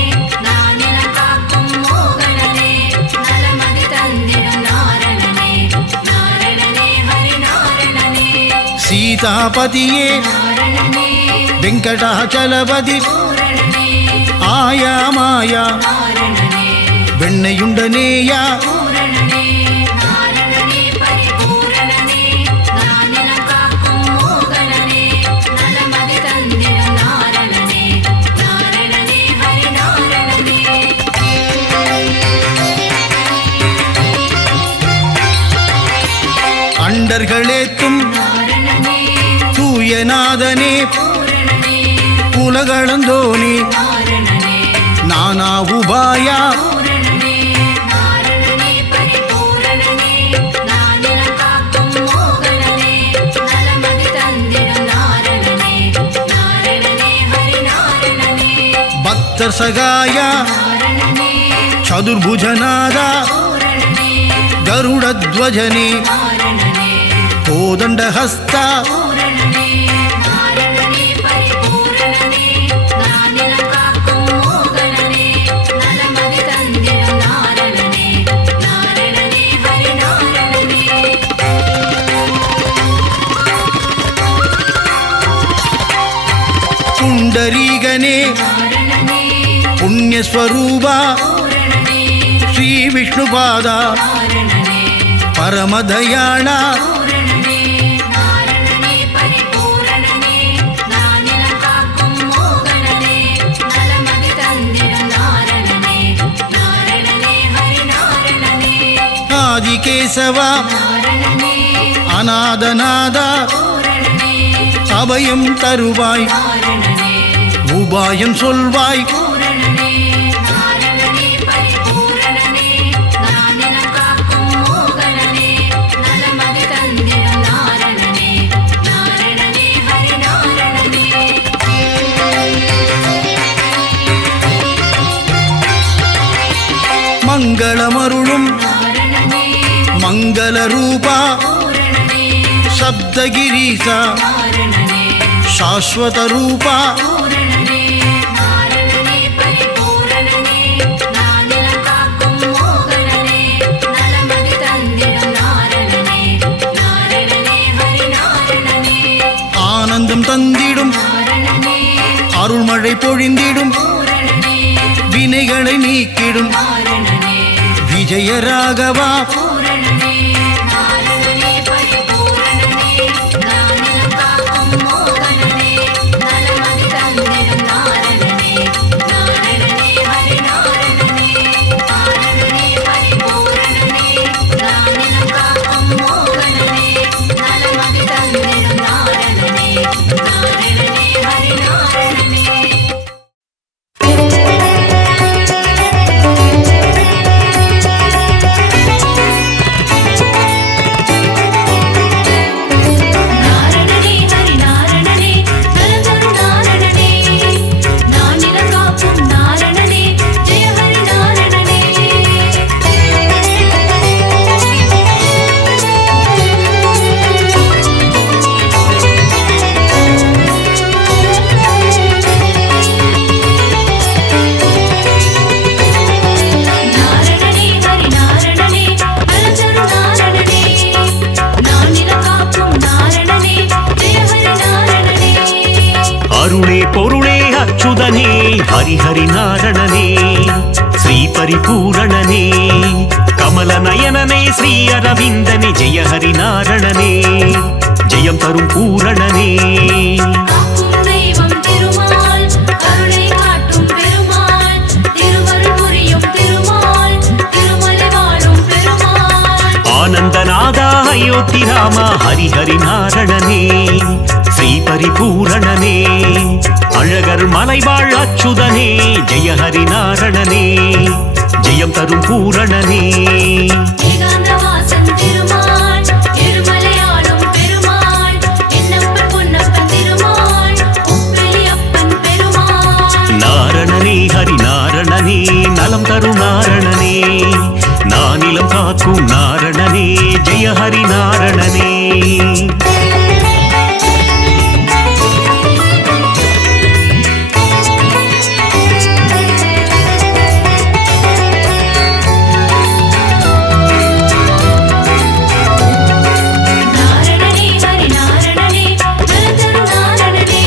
நானிலம் காக்கும் மோகனனே நலமதி தந்திடும் நாரணனே நாரணனே ஹரி நாரணனே सीतापतिये நாரணனே வெங்கடாச்சலபதி பூரணனே ஆயா மாயா நாரணனே வெண்ணையுண்டனேயா பூரணனே நாரணனே பரிபூரணனே நானிலம் காக்கும் மோகனனே நலமதி தந்திடும் நாரணனே நாரணனே ஹரி நாரணனே அண்டர்களேத்தும் நாரணனே தூயநாதனே பூரணனே உலகளந்தோனே நாரணனே நானா உபாயா பூரணனே நாரணனே பரிபூரணனே நானிலம் காக்கும் மோகனனே நலமதி தந்திடும் நாரணனே நாரணனே ஹரி நாரணனே பக்தர் சகாயா நாரணனே சதுர்புஜநாதா பூரணனே கருடத்வஜனே நாரணனே கோதண்டஹஸ்தா பூரணனே நாரணனே பரிபூரணனே நானிலம் காக்கும் மோகனனே நலமதி தந்திடும் நாரணனே நாரணனே ஹரி நாரணனே புண்டரீகனே நாரணனே புண்ணியஸ்வரூபா பூரணனே ஸ்ரீ விஷ்ணுபாதா நாரணனே பரமதயாளா பூரணனே நாரணனே பரிபூரணனே நானிலம் காக்கும் மோகனனே நலமதி தந்திடும் நாரணனே நாரணனே ஹரி நாரணனே ஆதிகேசவா நாரணனே அநாதநாதா பூரணனே அபயம் தருவாய் நாரணனே உபாயம் சொல்வாய் பூரணனே நாரணனே பரிபூரணனே நானிலம் காக்கும் மோகனனே நலமதி தந்திடும் நாரணனே நாரணனே ஹரி நாரணனே மங்களமருளும் நாரணனே மங்கள ரூபா பூரணனே சப்தகிரீசா நாரணனே சாஸ்வத ரூபா பூரணனே நாரணனே பரிபூரணனே நானிலம் காக்கும் மோகனனே நலமதி தந்திடும் நாரணனே நாரணனே ஹரி நாரணனே ஆனந்தம் தந்திடும் நாரணனே அருள்மழை பொழிந்திடும் பூரணனே வினைகளை நீக்கிடும் நாரணனே விஜயராகவா பூரணனே நாரணனே பரிபூரணனே நானிலம் காக்கும் மோகனனே நலமதி தந்திடும் நாரணனே நாரணனே ஹரி நாரணனே நாரணனே பரிபூரணனே நானிலம் காக்கும் மோகனனே நலமதி தந்திடும் நாரணனே நாரணனே ஹரி நாரணனே நாரணனே ஹரி நாரணனே நலந்தரும் நாரணனே நானிலம் காக்கும் நாரணனே ஜெய ஹரி நாரணனே நாரணனே ஹரி நாரணனே நலந்தரும் நாரணனே நானிலம் காக்கும் நாரணனே ஜெய ஹரி நாரணனே அருளே பொருளே அச்சுதனே ஹரிஹரி நாரணனே ஸ்ரீ பரிபூரணனே கமல நயனனே ஸ்ரீ அரவிந்தனே ஜெய ஹரி நாரணனே ஜெயம் தரும் பூரணனே காக்கும் தெய்வம் திருமால் கருணை காட்டும் பெருமாள் திருவருள் புரியும் திருமால் திருமலை வாழும் பெருமாள் ஆனந்தநாதா அயோத்தி ராமா ஹரிஹரி நாரணனே ஸ்ரீ பரிபூரணனே அழகர் மலைவாழ் அச்சுதனே ஜெய ஹரி நாரணனே ஜெயம் தரும் பூரணனே ஏகாந்தவாசன் திருமால் திருமலையாளும் பெருமாள் என்னப்பன் பொன்னப்பன் திருமாள் உப்பிலியப்பன் பெருமாள் நாரணனே ஹரி நாரணனே நலம் தரும் நாரணனே நானிலம் காக்கும் நாரணனே ஜெய ஹரி நாரணனே நாரணனே ஹரி நாரணனே நலதரு நாரணனே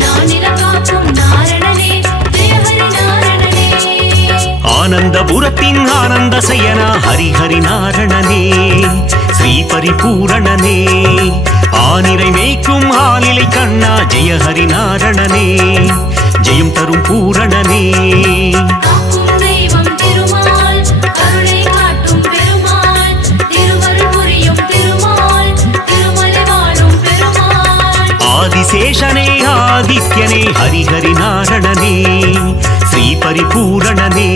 நானிலம் காக்கும் நாரணனே ஜெய ஹரி நாரணனே ஆனந்தபுரத்தின் ஆனந்த சயனா ஹரிஹரி நாரணனே ஸ்ரீ பரிபூரணனே ஆனிரை மேய்க்கும் ஆலிலை கண்ணா ஜெய ஹரி நாரணனே ஜெயம் தரும் பூரணனே காக்கும் தெய்வம் திருமால் கருணை காட்டும் பெருமாள் திருவருள் புரியும் திருமால் திருமலை வாழும் பெருமாள் ஆதிசேஷனே ஆதித்யனே ஹரிஹரி நாரணனே ஸ்ரீ பரிபூரணனே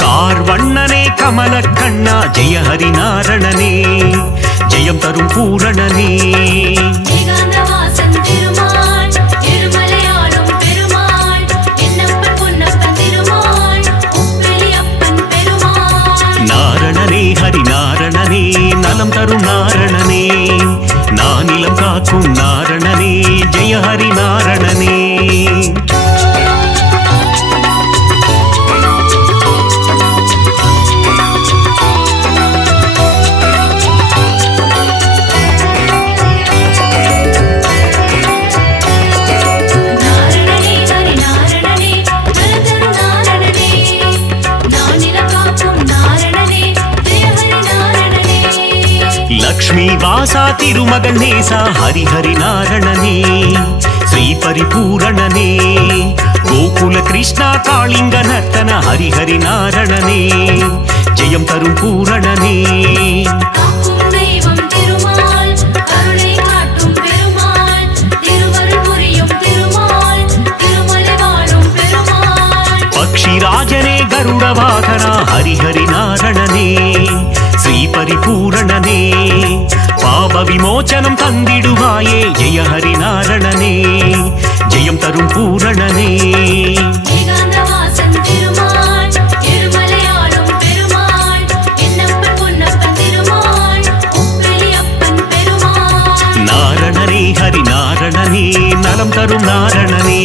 கார்வண்ணனே கமல கண்ணா ஜெய ஹரி நாரணனே ஜெயம் தரும் பூரணனே ஏகாந்தவாசன் திருமால் திருமலையாளும் பெருமாள் என்னப்பன் பொன்னப்பன் திருமாள் உப்பிலியப்பன் பெருமாள் நாரணனே ஹரி நாரணனே நலம் தரும் நாரணனே நானிலம் காக்கும் நாரணனே ஜெய ஹரி நாரணனே நாரணனே ஹரி நாரணனே நலதரு நாரணனே நானிலம் காக்கும் நாரணனே ஜெய ஹரி நாரணனே லக்ஷ்மி வாசா திருமகள் நேசா ஹரிஹரி நாரணனே ஸ்ரீ பரிபூரணனே கோகுல கிருஷ்ணா காளிங்க நர்த்தன ஹரிஹரி நாரணனே ஜெயம் தரும் பூரணனே காக்கும் தெய்வம் திருமால் கருணை காட்டும் பெருமாள் திருவருள் புரியும் திருமால் திருமலை வாழும் பெருமாள் பக்ஷிராஜனே கருட வாகனா ஹரிஹரி நாரணனே ஸ்ரீ பரிபூரணனே பாப விமோச்சனம் தந்திடுவாயே ஜெய ஹரி நாரணனே ஜெயம் தரும் பூரணனே ஏகாந்தவாசன் திருமால் திருமலையாளும் பெருமாள் என்னப்பன் பொன்னப்பன் திருமாள் உப்பிலியப்பன் பெருமாள் நாரணனே ஹரி நாரணனே நலம் தரும் நாரணனே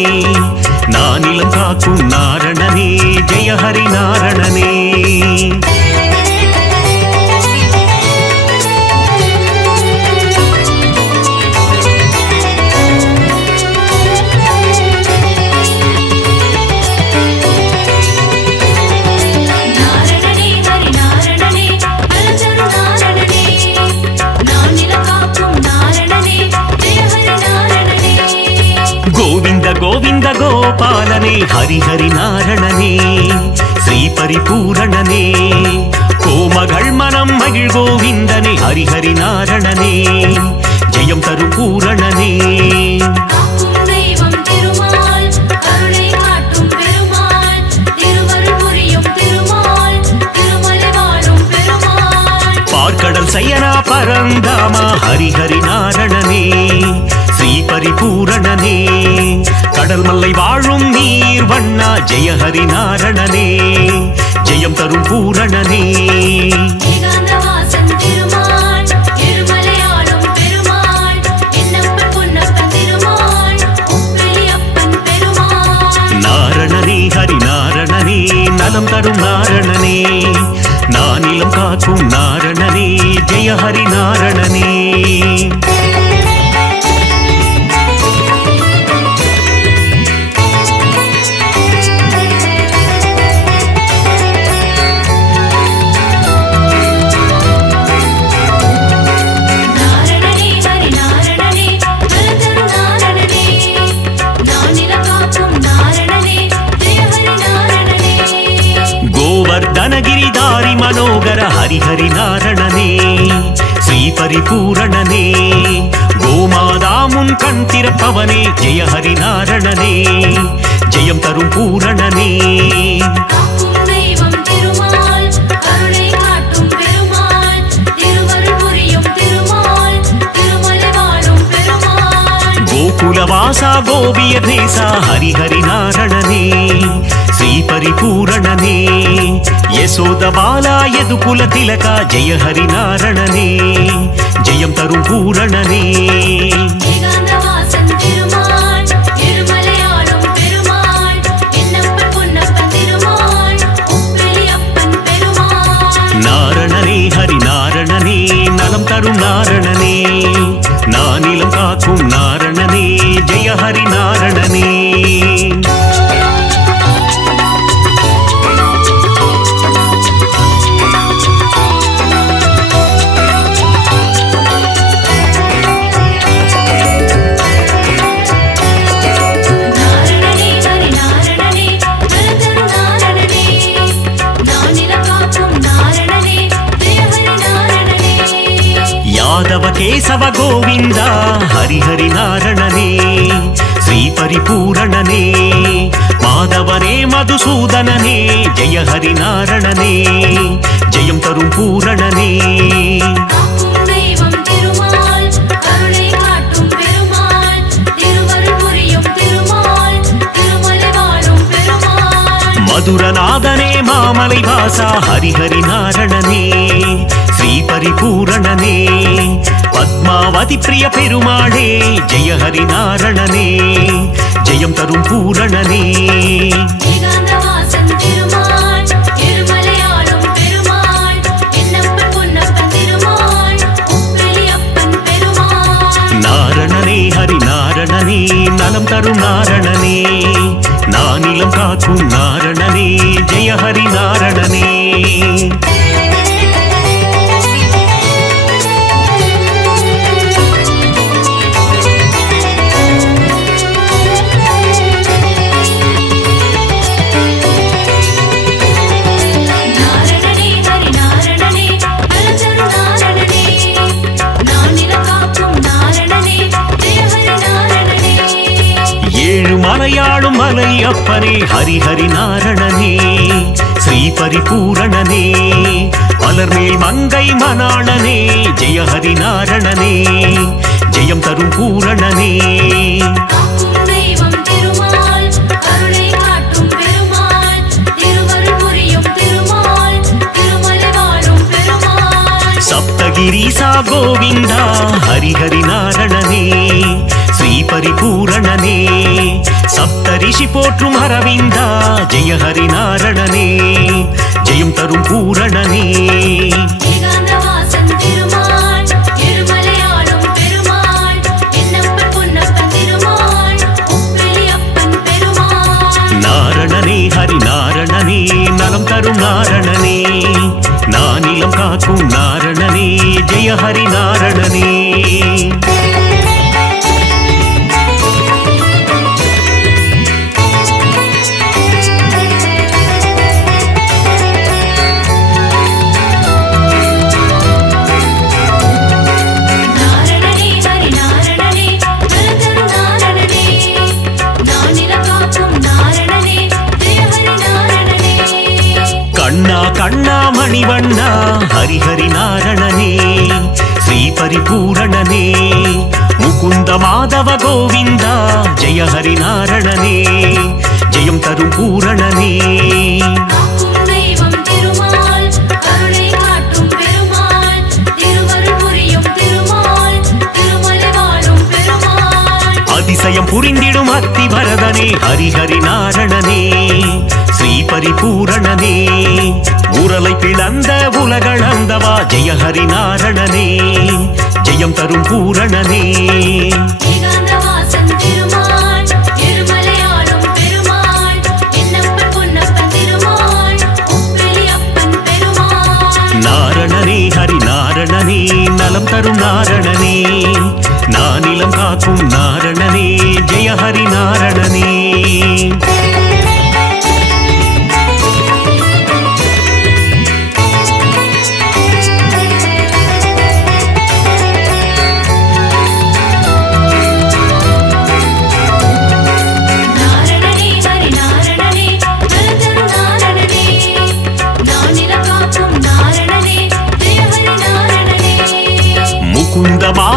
நானிலம் காக்கும் நாரணனே ஜெய ஹரி நாரணனே நாரணனே ஹரி நாரணனே நலதரு நாரணனே நானிலம் காக்கும் நாரணனே ஜெய ஹரி நாரணனே கோவிந்த கோவிந்த கோபாலனே ஹரிஹரி நாரணனே ஸ்ரீ பரிபூரணனே கோமகள் மனம் மகிழ் கோவிந்தனே ஹரிஹரி நாரணனே ஜெயம் தரும் பூரணனே காக்கும் தெய்வம் திருமால் கருணை காட்டும் பெருமாள் திருவருள் புரியும் திருமால் திருமலை வாழும் பெருமாள் பார்க்கடல் சயனா பரந்தாமா ஹரிஹரி நாரணனே ஸ்ரீ பரிபூரணனே கடல் மல்லை வாழும் நீர் வண்ணா ஜெய ஹரி நாரணனே ஜெயம் தரும் பூரணனே ஏகாந்தவாசன் திருமால் திருமலையாளும் பெருமாள் என்னப்பன் பொன்னப்பன் திருமாள் உப்பிலியப்பன் பெருமாள் நாரணனே ஹரி நாரணனே நலம் தரும் நாரணனே நானிலம் காக்கும் நாரணனே ஜெய ஹரி நாரணனே நாரணனே ஸ்ரீ பரிபூரணனே கோமாதாமுன் கண் திறப்பவனே ஜெய ஹரி நாரணனே ஜெயம் தரும் பூரணனே காக்கும் தெய்வம் திருமால் கருணை காட்டும் பெருமாள் திருவருள் புரியும் திருமால் திருமலை வாழும் பெருமாள் கோகுலவாசா கோபிய தேசா ஹரி ஹரி நாரணனே ஸ்ரீ பரிபூரணனே யசோத பாலா யதுகுல திலகா ஜெய ஹரி நாரணனே ஜெயம் தரும் பூரணனே ஏகாந்தவாசன் திருமால் இருமலையாளும் பெருமாள் என்னப்பன் பொன்னப்பன் திருமாள் உப்பிலி அப்பன் பெருமாள் நாரணனே ஹரி நாரணனே நலம் தரும் நாரணனே நானிலம் காக்கும் நாரணனே ஜெய ஹரி நாரணனே நாரணனே ஹரி நாரணனே நலதரு நாரணனே நானிலம் காக்கும் நாரணனே ஜெய ஹரி நாரணனே யாதவ கேசவ கோவிந்தா ஹரி ஹரி நாரணனே ஸ்ரீ பரிபூரணனே மாதவனே மதுசூதனனே ஜெய ஹரி நாரணனே ஜெயம் தரும் பூரணனே காக்கும் தெய்வம் திருமால் கருணை காட்டும் பெருமாள் திருவருள் புரியும் திருமால் திருமலை வாழும் பெருமாள் மதுரநாதனே மாமலை வாசா ஹரி ஹரி நாரணனே ஸ்ரீ பரிபூரணனே பத்மாவதி பிரிய பெருமாளே ஜெய ஹரி நாரணனே ஜெயம் தரும் பூரணனே ஏகாந்தவாசன் திருமால் இருமலையாளும் பெருமாள் என்னப்பன் பொன்னப்பன் திருமாள் உப்பிலி அப்பன் பெருமாள் நாரணனே ஹரி நாரணனே நலம் தரும் நாரணனே நானிலம் காக்கும் நாரணனே ஜெய ஹரி நாரணனே நாரணனே ஹரி நாரணனே நலதரு நாரணனே நானிலம் காக்கும் நாரணனே ஜெய ஹரி நாரணனே ஏழு மலையாளும் மலை அப்பனே ஹரி ஹரி நாரணனே ஸ்ரீ பரிபூரணனே மலர்மேல் மங்கை மணாளனே ஜெய ஹரி நாரணனே ஜெயம் தரும் பூரணனே காக்கும் தெய்வம் திருமால் கருணை காட்டும் பெருமாள் திருவருள் புரியும் திருமால் திருமலை வாழும் பெருமாள் சப்தகிரீசா கோவிந்தா ஹரி ஹரி நாரணனே ஸ்ரீ பரிபூரணனே சப்தரிஷி போற்றும் அரவிந்தா ஜெய ஹரி நாரணனே ஜெயம் தரும் பூரணனே ஏகாந்தவாசன் திருமால் இருமலையாளும் பெருமாள் என்னப்பன் பொன்னப்பன் திருமாள் உப்பிலி அப்பன் பெருமாள் நாரணனே ஹரி நாரணனே நலம் தரும் நாரணனே நானிலம் காக்கும் நாரணனே ஜெய ஹரி நாரணனே நாரணனே ஹரி நாரணனே நலதரு நாரணனே நானிலம் காக்கும் நாரணனே ஜெய ஹரி நாரணனே நாரணனே ஹரி நாரணனே நலம் தரும் நாரணனே நானிலம் காக்கும் நாரணனே ஜெய ஹரி நாரணனே காக்கும் தெய்வம் திருமால் கருணை காட்டும் பெருமாள் திருவருள் புரியும் திருமால் திருமலை வாழும் பெருமாள் நாரணனே ஹரி நாரணனே நலதரு நாரணனே நானிலம் காக்கும் நாரணனே ஜெய ஹரி நாரணனே கண்ணா கண்ணா மணிவண்ணா ஹரி ஹரி நாரணனே ஸ்ரீ பரிபூரணனே முகுந்த மாதவ கோவிந்தா ஜெய ஹரி நாரணனே ஜெயம் தரும் பூரணனே காக்கும் தெய்வம் திருமால் கருணை காட்டும் பெருமாள் திருவருள் புரியும் திருமால் திருமலை வாழும் பெருமாள் அதிசயம் புரிந்திடும் அத்தி வரதனே ஹரி ஹரி நாரணனே ஸ்ரீ பரிபூரணனே உரலை பிளந்த உலகளந்தவா ஜெய ஹரி நாரணனே ஜெயம் தரும் பூரணனே ஏகாந்தவாசன் திருமால் இருமலையாளும் பெருமாள் என்னப்பன் பொன்னப்பன் திருமாள் உப்பிலி அப்பன் பெருமாள் நாரணனே ஹரி நாரணனே நலம் தரும் நாரணனே நானிலம் காக்கும் நாரணனே ஜெய ஹரி நாரணனே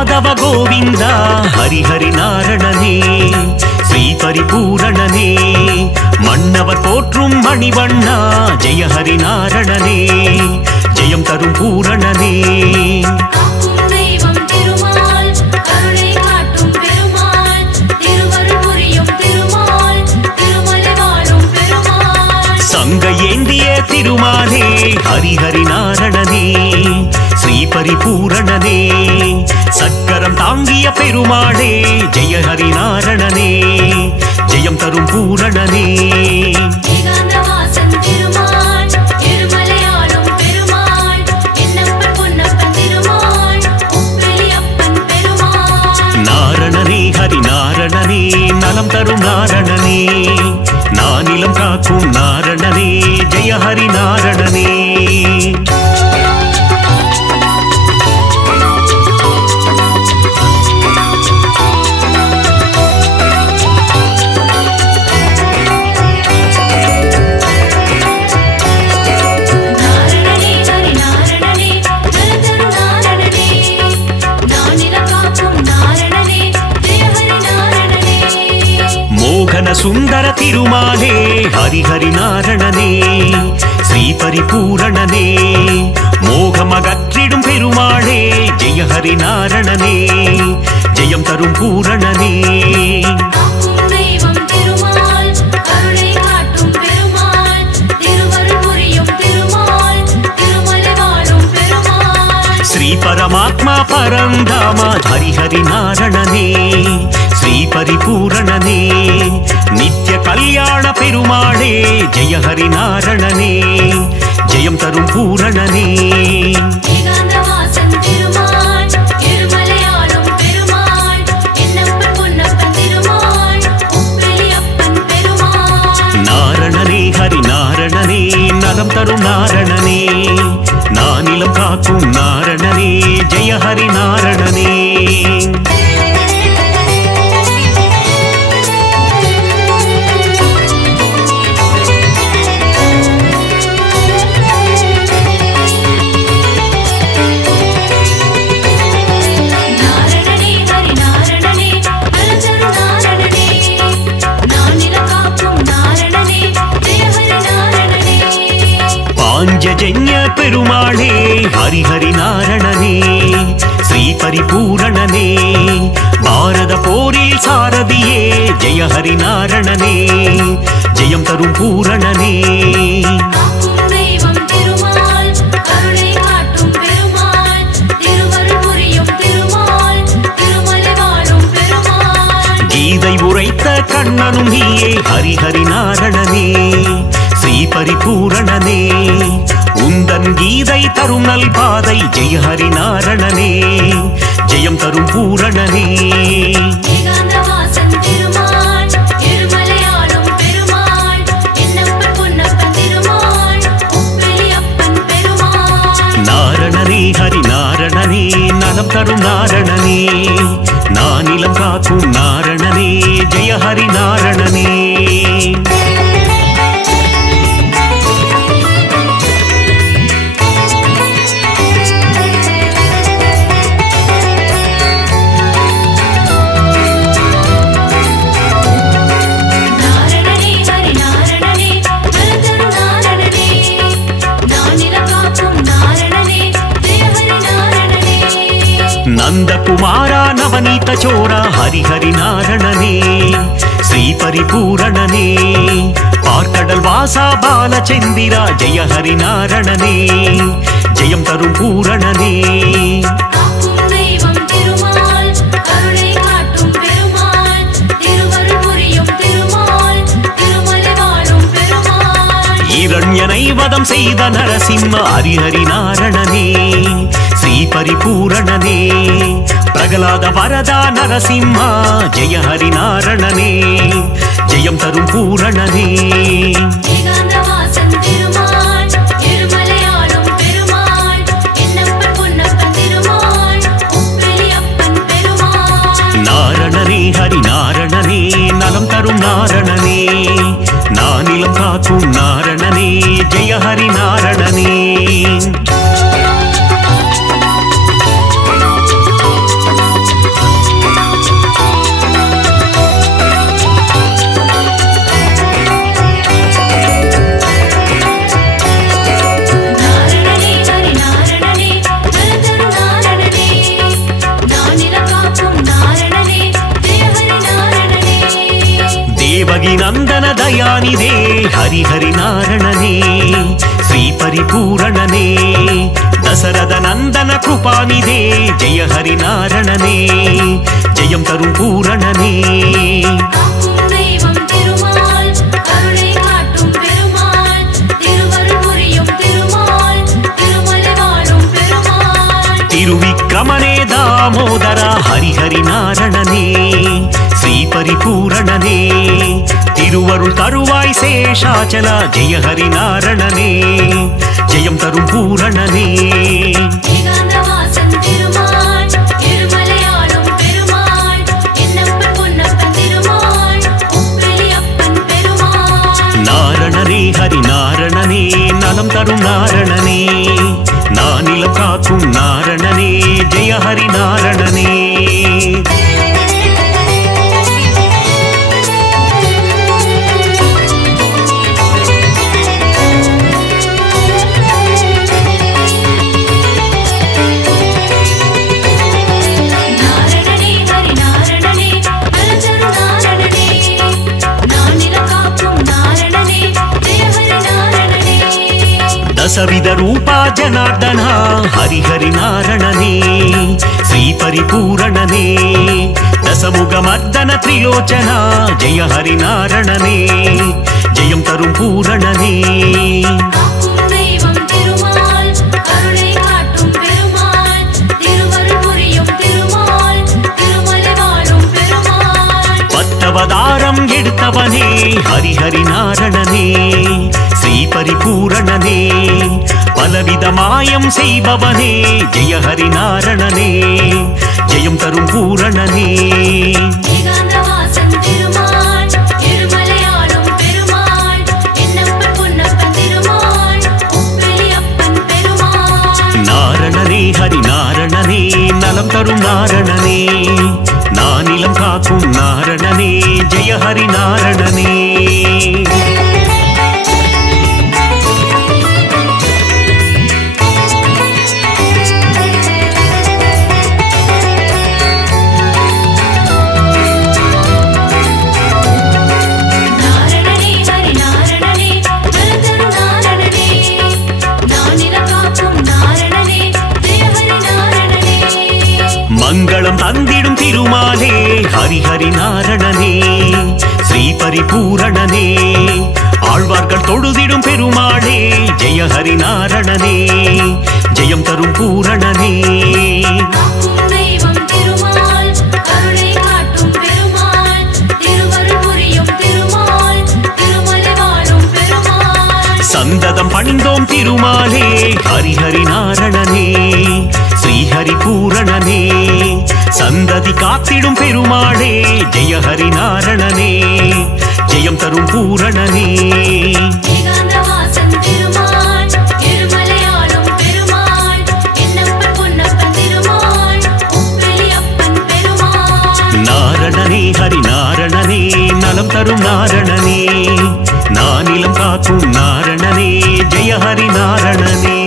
மாதவ கோவிந்தா ஹரிஹரி நாரணனே ஸ்ரீ பரிபூரணனே மன்னவர் போற்றும் மணிவண்ணா ஜெய ஹரி நாரணனே ஜெயம் தரும் பூரணனே காக்கும் தெய்வம் திருமால் கருணை காட்டும் பெருமாள் திருவருள் புரியும் திருமால் திருமலை வாழும் பெருமாள் சங்க ஏந்திய திருமாலே ஹரிஹரி நாரணனே ஸ்ரீ பரிபூரணனே சக்கரம் தாங்கிய பெருமாளே ஜெய ஹரி நாரணனே ஜெயம் தரும் பூரணனே ஏகாந்தவாசன் திருமால் இருமலையாளும் பெருமாள் என்னப்பன் பொன்னப்பன் திருமாள் உப்பிலி அப்பன் பெருமாள் நாரணனே ஹரி நாரணனே நலம் தரும் நாரணனே நானிலம் காக்கும் நாரணனே ஜெய ஹரி நாரணனே நாரணனே ஹரி நாரணனே நலதரு நாரணனே நானிலம் காக்கும் நாரணனே ஜெய ஹரி நாரணனே மோகன சுந்தர திருமாலே ஹரிஹரி நாரணனே ஸ்ரீ பரிபூரணனே மோகமகற்றிடும் பெருமாளே ஜெய ஹரி நாரணனே ஜெயம் தரும் பூரணனே காக்கும் தெய்வம் திருமால் கருணை காட்டும் பெருமாள் திருவருள் புரியும் திருமால் திருமலை வாழும் பெருமாள் ஸ்ரீ பரமாத்மா பரந்தாமா ஹரிஹரி நாரணனே ஸ்ரீ பரிபூரணனே நித்ய கல்யாண பெருமாளே ஜெய ஹரி நாரணனே ஜெயம் தரும் பூரணனே ஏகாந்தவாசன் திருமால் இருமலையாளும் பெருமாள் என்னப்பன் பொன்னப்பன் திருமாள் உப்பிலி அப்பன் பெருமாள் நாரணனே ஹரி நாரணனே நலம் தரும் நாரணனே நானிலம் காக்கும் நாரணனே ஜெய ஹரி நாரணனே நாரணனே ஹரி நாரணனே நலதரு நாரணனே நானிலம் காக்கும் நாரணனே ஜெய ஹரி நாரணனே பாஞ்சஜன்ய பெருமாளே ஹரிஹரி நாரணனே ஸ்ரீ பரிபூரணனே பாரத போரில் சாரதியே ஜெய ஹரி நாரணனே ஜெயம் தரும் பூரணனே காக்கும் தெய்வம் திருமால் கருணை காட்டும் பெருமாள் திருவருள் புரியும் திருமால் திருமலை வாழும் பெருமாள் கீதை உரைத்த கண்ணனும் நீயே ஹரிஹரி நாரணனே ஸ்ரீ பரிபூரணனே உந்தன் கீதை தரும் நல் பாதை ஜெய ஹரி நாரணனே ஜெயம் தரும் பூரணனே ஏகாந்தவாசன் திருமால் இருமலையாளும் பெருமாள் என்னப்பன் பொன்னப்பன் திருமாள் உப்பிலி அப்பன் பெருமாள் நாரணனே ஹரி நாரணனே நலம் தரும் நாரணனே நானிலம் காக்கும் நாரணனே ஜெய ஹரி நாரணனே நாரணனே ஹரி நாரணனே நலதரு நாரணனே நானிலம் காக்கும் நாரணனே ஜெய ஹரி நாரணனே நந்தகுமாரா நவநீத சோரா ஹரிஹரி நாரணனே ஸ்ரீ பரிபூரணனே பார்க்கடல் வாசா பாலச்சந்திரா ஜெய ஹரி நாரணனே ஜெயம் தரும் பூரணனே காக்கும் தெய்வம் திருமால் கருணை காட்டும் பெருமாள் திருவருள் புரியும் திருமால் திருமலை வாழும் பெருமாள் இரண்யனை வதம் செய்த நரசிம்ம ஹரிஹரி நாரணனே ஸ்ரீ பரிபூரணனே பிரகலாத வரதா நரசிம்மா ஜெய ஹரி நாரணனே ஜெயம் தரும் பூரணனே ஏகாந்தவாசன் திருமால் இருமலையாளும் பெருமாள் என்னப்பன் பொன்னப்பன் திருமாள் உப்பிலி அப்பன் பெருமாள் நாரணனே ஹரி நாரணனே நலம் தரும் நாரணனே நானிலம் காக்கும் நாரணனே ஜெய ஹரி நாரணனே ದಯಾನಿಧೇ ಹರಿಹರಿ ನಾರಣನೇ ಶ್ರೀ ಪರಿಪೂರಣನೇ ದಸರದ ನಂದನ ಕೃಪಾನಿಧೇ ಜಯ ಹರಿ ನಾರಣನೇ ஜெயம் தரும் பூரணனே காக்கும் தெய்வம் திருமால் கருணை காட்டும் பெருமாள் திருவருள் புரியும் திருமால் திருமலை வாழும் பெருமாள் திருவிக்கிரமனே தாமோதர ஹரிஹரி நாரணனே ஸ்ரீ பரிபூரணனே திருவருள் தருவாய் சேஷாச்சல ஜெய ஹரி நாரணனே ஜெயம் தரும் பூரணனே ஏகாந்தவாசன் திருமால் இருமலையாளும் பெருமாள் என்னப்பன் பொன்னப்பன் திருமாள் உப்பிலியப்பன் பெருமாள் நாரணனே ஹரி நாரணனே நலம் தரும் நாரணனே நானிலம் காக்கும் நாரணனே ஜெய ஹரி நாரணனே நாரணனே ஹரி நாரணனே நலந்தரு நாரணனே நானிலம் காக்கும் நாரணனே ஜெய ஹரி நாரணனே ದಸವಿಧ ರೂಪ ಜನಾರ್ದನ ಹರಿಹರಿ ನಾರಣನೇ ಶ್ರೀ ಪರಿಪೂರಣನೇ ದಸಮುಗ ಮರ್ದನ ತ್ರಿಲೋಚನ ಜಯ ಹರಿ ನಾರಣನೇ ಜಯಂ ತರುಂ பூரணனே காக்கும் தெய்வம் திருமால் கருணை காட்டும் பெருமாள் திருவருள் புரியும் திருமால் திருமலை வாழும் பெருமாள் பத்தவதாரம் எடுத்தவனே ஹரிஹரி நாரணனே ஸ்ரீ பரிபூரணனே பலவித மாயம் செய்பவனே ஜெய ஹரி நாரணனே ஜெயம் தரும் பூரணனே ஏகாந்தவாசன் திருமால் இருமலையாளும் பெருமாள் என்னப்பன் பொன்னப்பன் திருமாள் உப்பிலியப்பன் பெருமாள் நாரணனே ஹரி நாரணனே நலம் தரும் நாரணனே நானிலம் காக்கும் நாரணனே ஜெய ஹரி நாரணனே நாரணனே ஹரி நாரணனே நலந்தரு நாரணனே நானிலம் காக்கும் நாரணனே ஜெய ஹரி நாரணனே மங்களம் தந்திடும் திருமாலே ஹரிஹரி நாரணனே ஸ்ரீ பரிபூரணனே ஆழ்வார்கள் தொழுதிடும் பெருமாளே ஜெய ஹரி நாரணனே ஜெயம் தரும் பூரணனே காக்கும் தெய்வம் திருமால் கருணை காட்டும் பெருமாள் திருவருள் புரியும் திருமால் திருமலை வாழும் பெருமாள் சந்ததம் பணிந்தோம் திருமாலே ஹரிஹரி நாரணனே ஸ்ரீஹரி பூரணனே சந்ததி காத்திடும் பெருமாளே ஜெய ஹரி நாரணனே ஜெயம் தரும் பூரணனே ஏகாந்தவாசன் திருமால் இருமலையாளும் பெருமாள் என்னப்பன் பொன்னப்பன் திருமாள் உப்பிலியப்பன் பெருமாள் நாரணனே ஹரி நாரணனே நலம் தரும் நாரணனே நானிலம் காக்கும் நாரணனே ஜெய ஹரி நாரணனே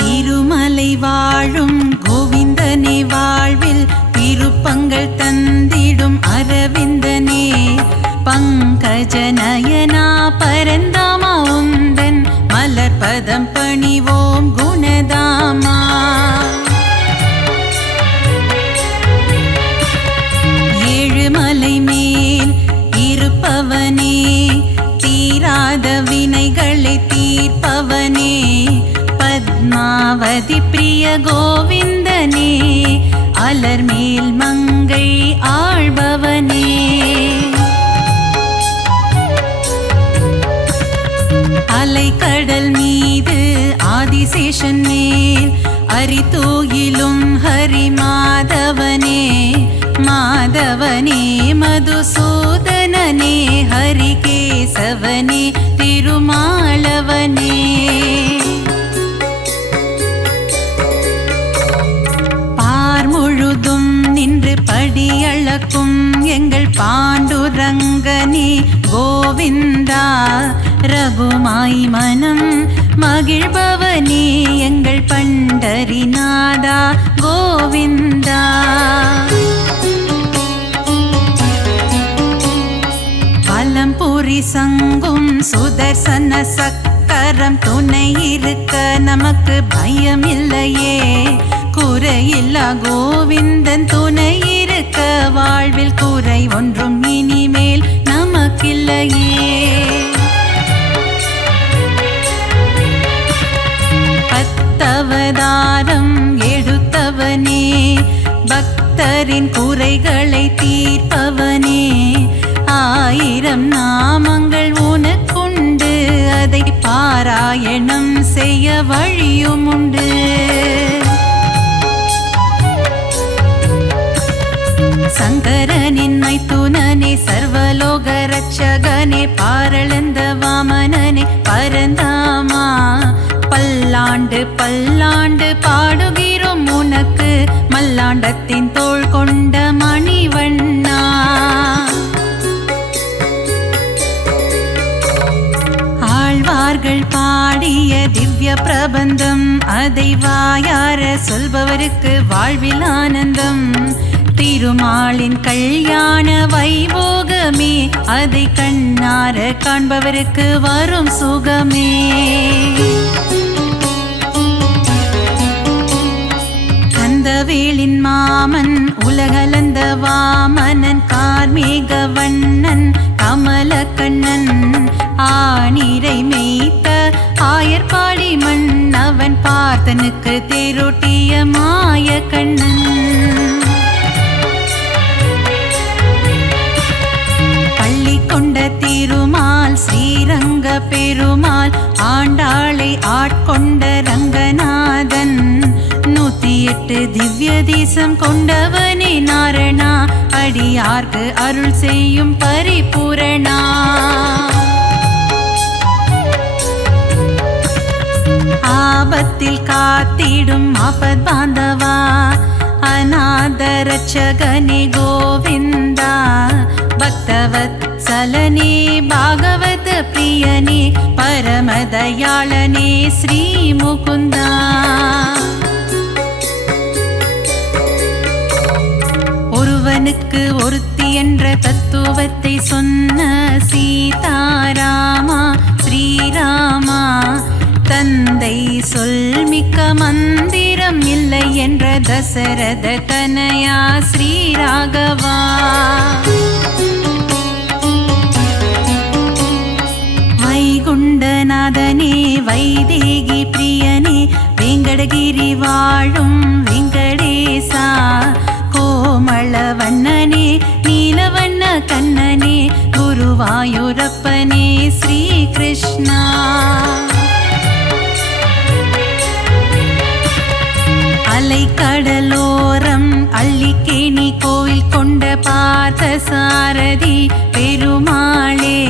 திருமலை வாழும் கோவிந்தனே வாழ்வில் திருப்பங்கள் தந்திடும் அரவிந்தனே பங்கஜ நயனா பரந்தாமா உந்தன் மலர்பதம் பணிவோம் குணதாமா ஏழுமலை மேல் இருப்பவனே தீராத வினைகளை தீர்ப்பவனே பத்மாவதி பிரிய கோவிந்தனே அலர்மேல் மங்கை ஆள்பவனே அலைக்கடல் மீது ஆதிசேஷன் மேல் அரிதூயிலும் ஹரி மாதவனே மாதவனே மதுசூதனனே ஹரிகேசவனே திருமாலவனே பார் முழுதும் நின்று படி கோவிந்தா ரகுமாய் மனம் மகிழ்பவனே எங்கள் பண்டரிநாதா கோவிந்தா. பலம்புரி சங்கும் சுதர்சன சக்கரம் துணை இருக்க நமக்கு பயம் இல்லையே. குறையில்லா கோவிந்தன் துணை இருக்க வாழ்வில் குறை ஒன்றும் இனிமேல் நமக்கில்லையே. பத்தவதாரம் எடுத்தவனே பக்தரின் குறைகளை தீர்ப்பவனே. 1000 நாமங்கள் உனக்குண்டு அதை பாராயணம் செய்ய வழியும் உண்டு. சங்கரனின் மைத்துனனே சர்வலோக ரட்சகனே பாரளந்த வாமனனே பரந்தாமா. பல்லாண்டு பல்லாண்டு பாடுகிறோம் உனக்கு மல்லாண்டத்தின் தோள் கொண்ட மணிவண்ணா. ஆழ்வார்கள் பாடிய திவ்ய பிரபந்தம் அதை வாயார சொல்பவருக்கு வாழ்வில் ஆனந்தம். திருமாலின் கல்யாண வைபோகமே அதை கண்ணார காண்பவருக்கு வரும் சுகமே. கந்தவேலின் மாமன் உலகளந்த வாமனன் கார்மேக வண்ணன் கமலக்கண்ணன். ஆனிரை மேய்த்த ஆயர்பாடி மன்னவன் பார்த்தனுக்கு தேரோட்டிய மாய கண்ணன். கொண்ட திருமால் ஸ்ரீரங்க பெருமாள் ஆண்டாளை ஆட்கொண்ட ரங்கநாதன். 108 திவ்ய தேசம் கொண்டவனே நாரணா அடியார்க்கு அருள் செய்யும் பரிபூரணா. ஆபத்தில் காத்திடும் ஆபத் பாந்தவா அநாத ரட்சகனே கோவிந்தா. பக்தவத்சலனே பாகவத பிரியனே பரமதயாளனே ஸ்ரீ முகுந்தா. ஒருவனுக்கு ஒருத்தி என்ற தத்துவத்தை சொன்ன சீதாராமா ஸ்ரீராமா. தந்தை சொல்மிக்க மந்திரம் இல்லை என்ற தசரத தனயா ஸ்ரீராகவா. வைகுண்டநாதனே வைதேகி பிரியனே வெங்கடகிரி வாழும் வெங்கடேசா. கோமளவண்ணனே நீலவண்ண கண்ணனே குருவாயூரப்பனே ஸ்ரீ கிருஷ்ணா. அலைக்கடலோரம் அள்ளிக்கேணி கோவில் கொண்ட பார்த்த சாரதி பெருமாளே.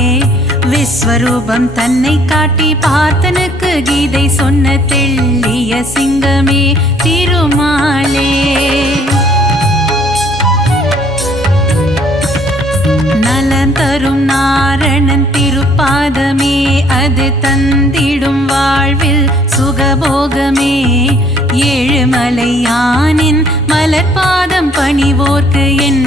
விஸ்வரூபம் தன்னை காட்டி பார்த்தனுக்கு கீதை சொன்ன தெள்ளிய சிங்கமே திருமாலே. நலன் தரும் நாரணன் திருப்பாதமே அது தந்திடும் வாழ்வில் சுகபோகமே. ஏழுமலையானின் மலர்பாதம் பணிவோர்க்கு என்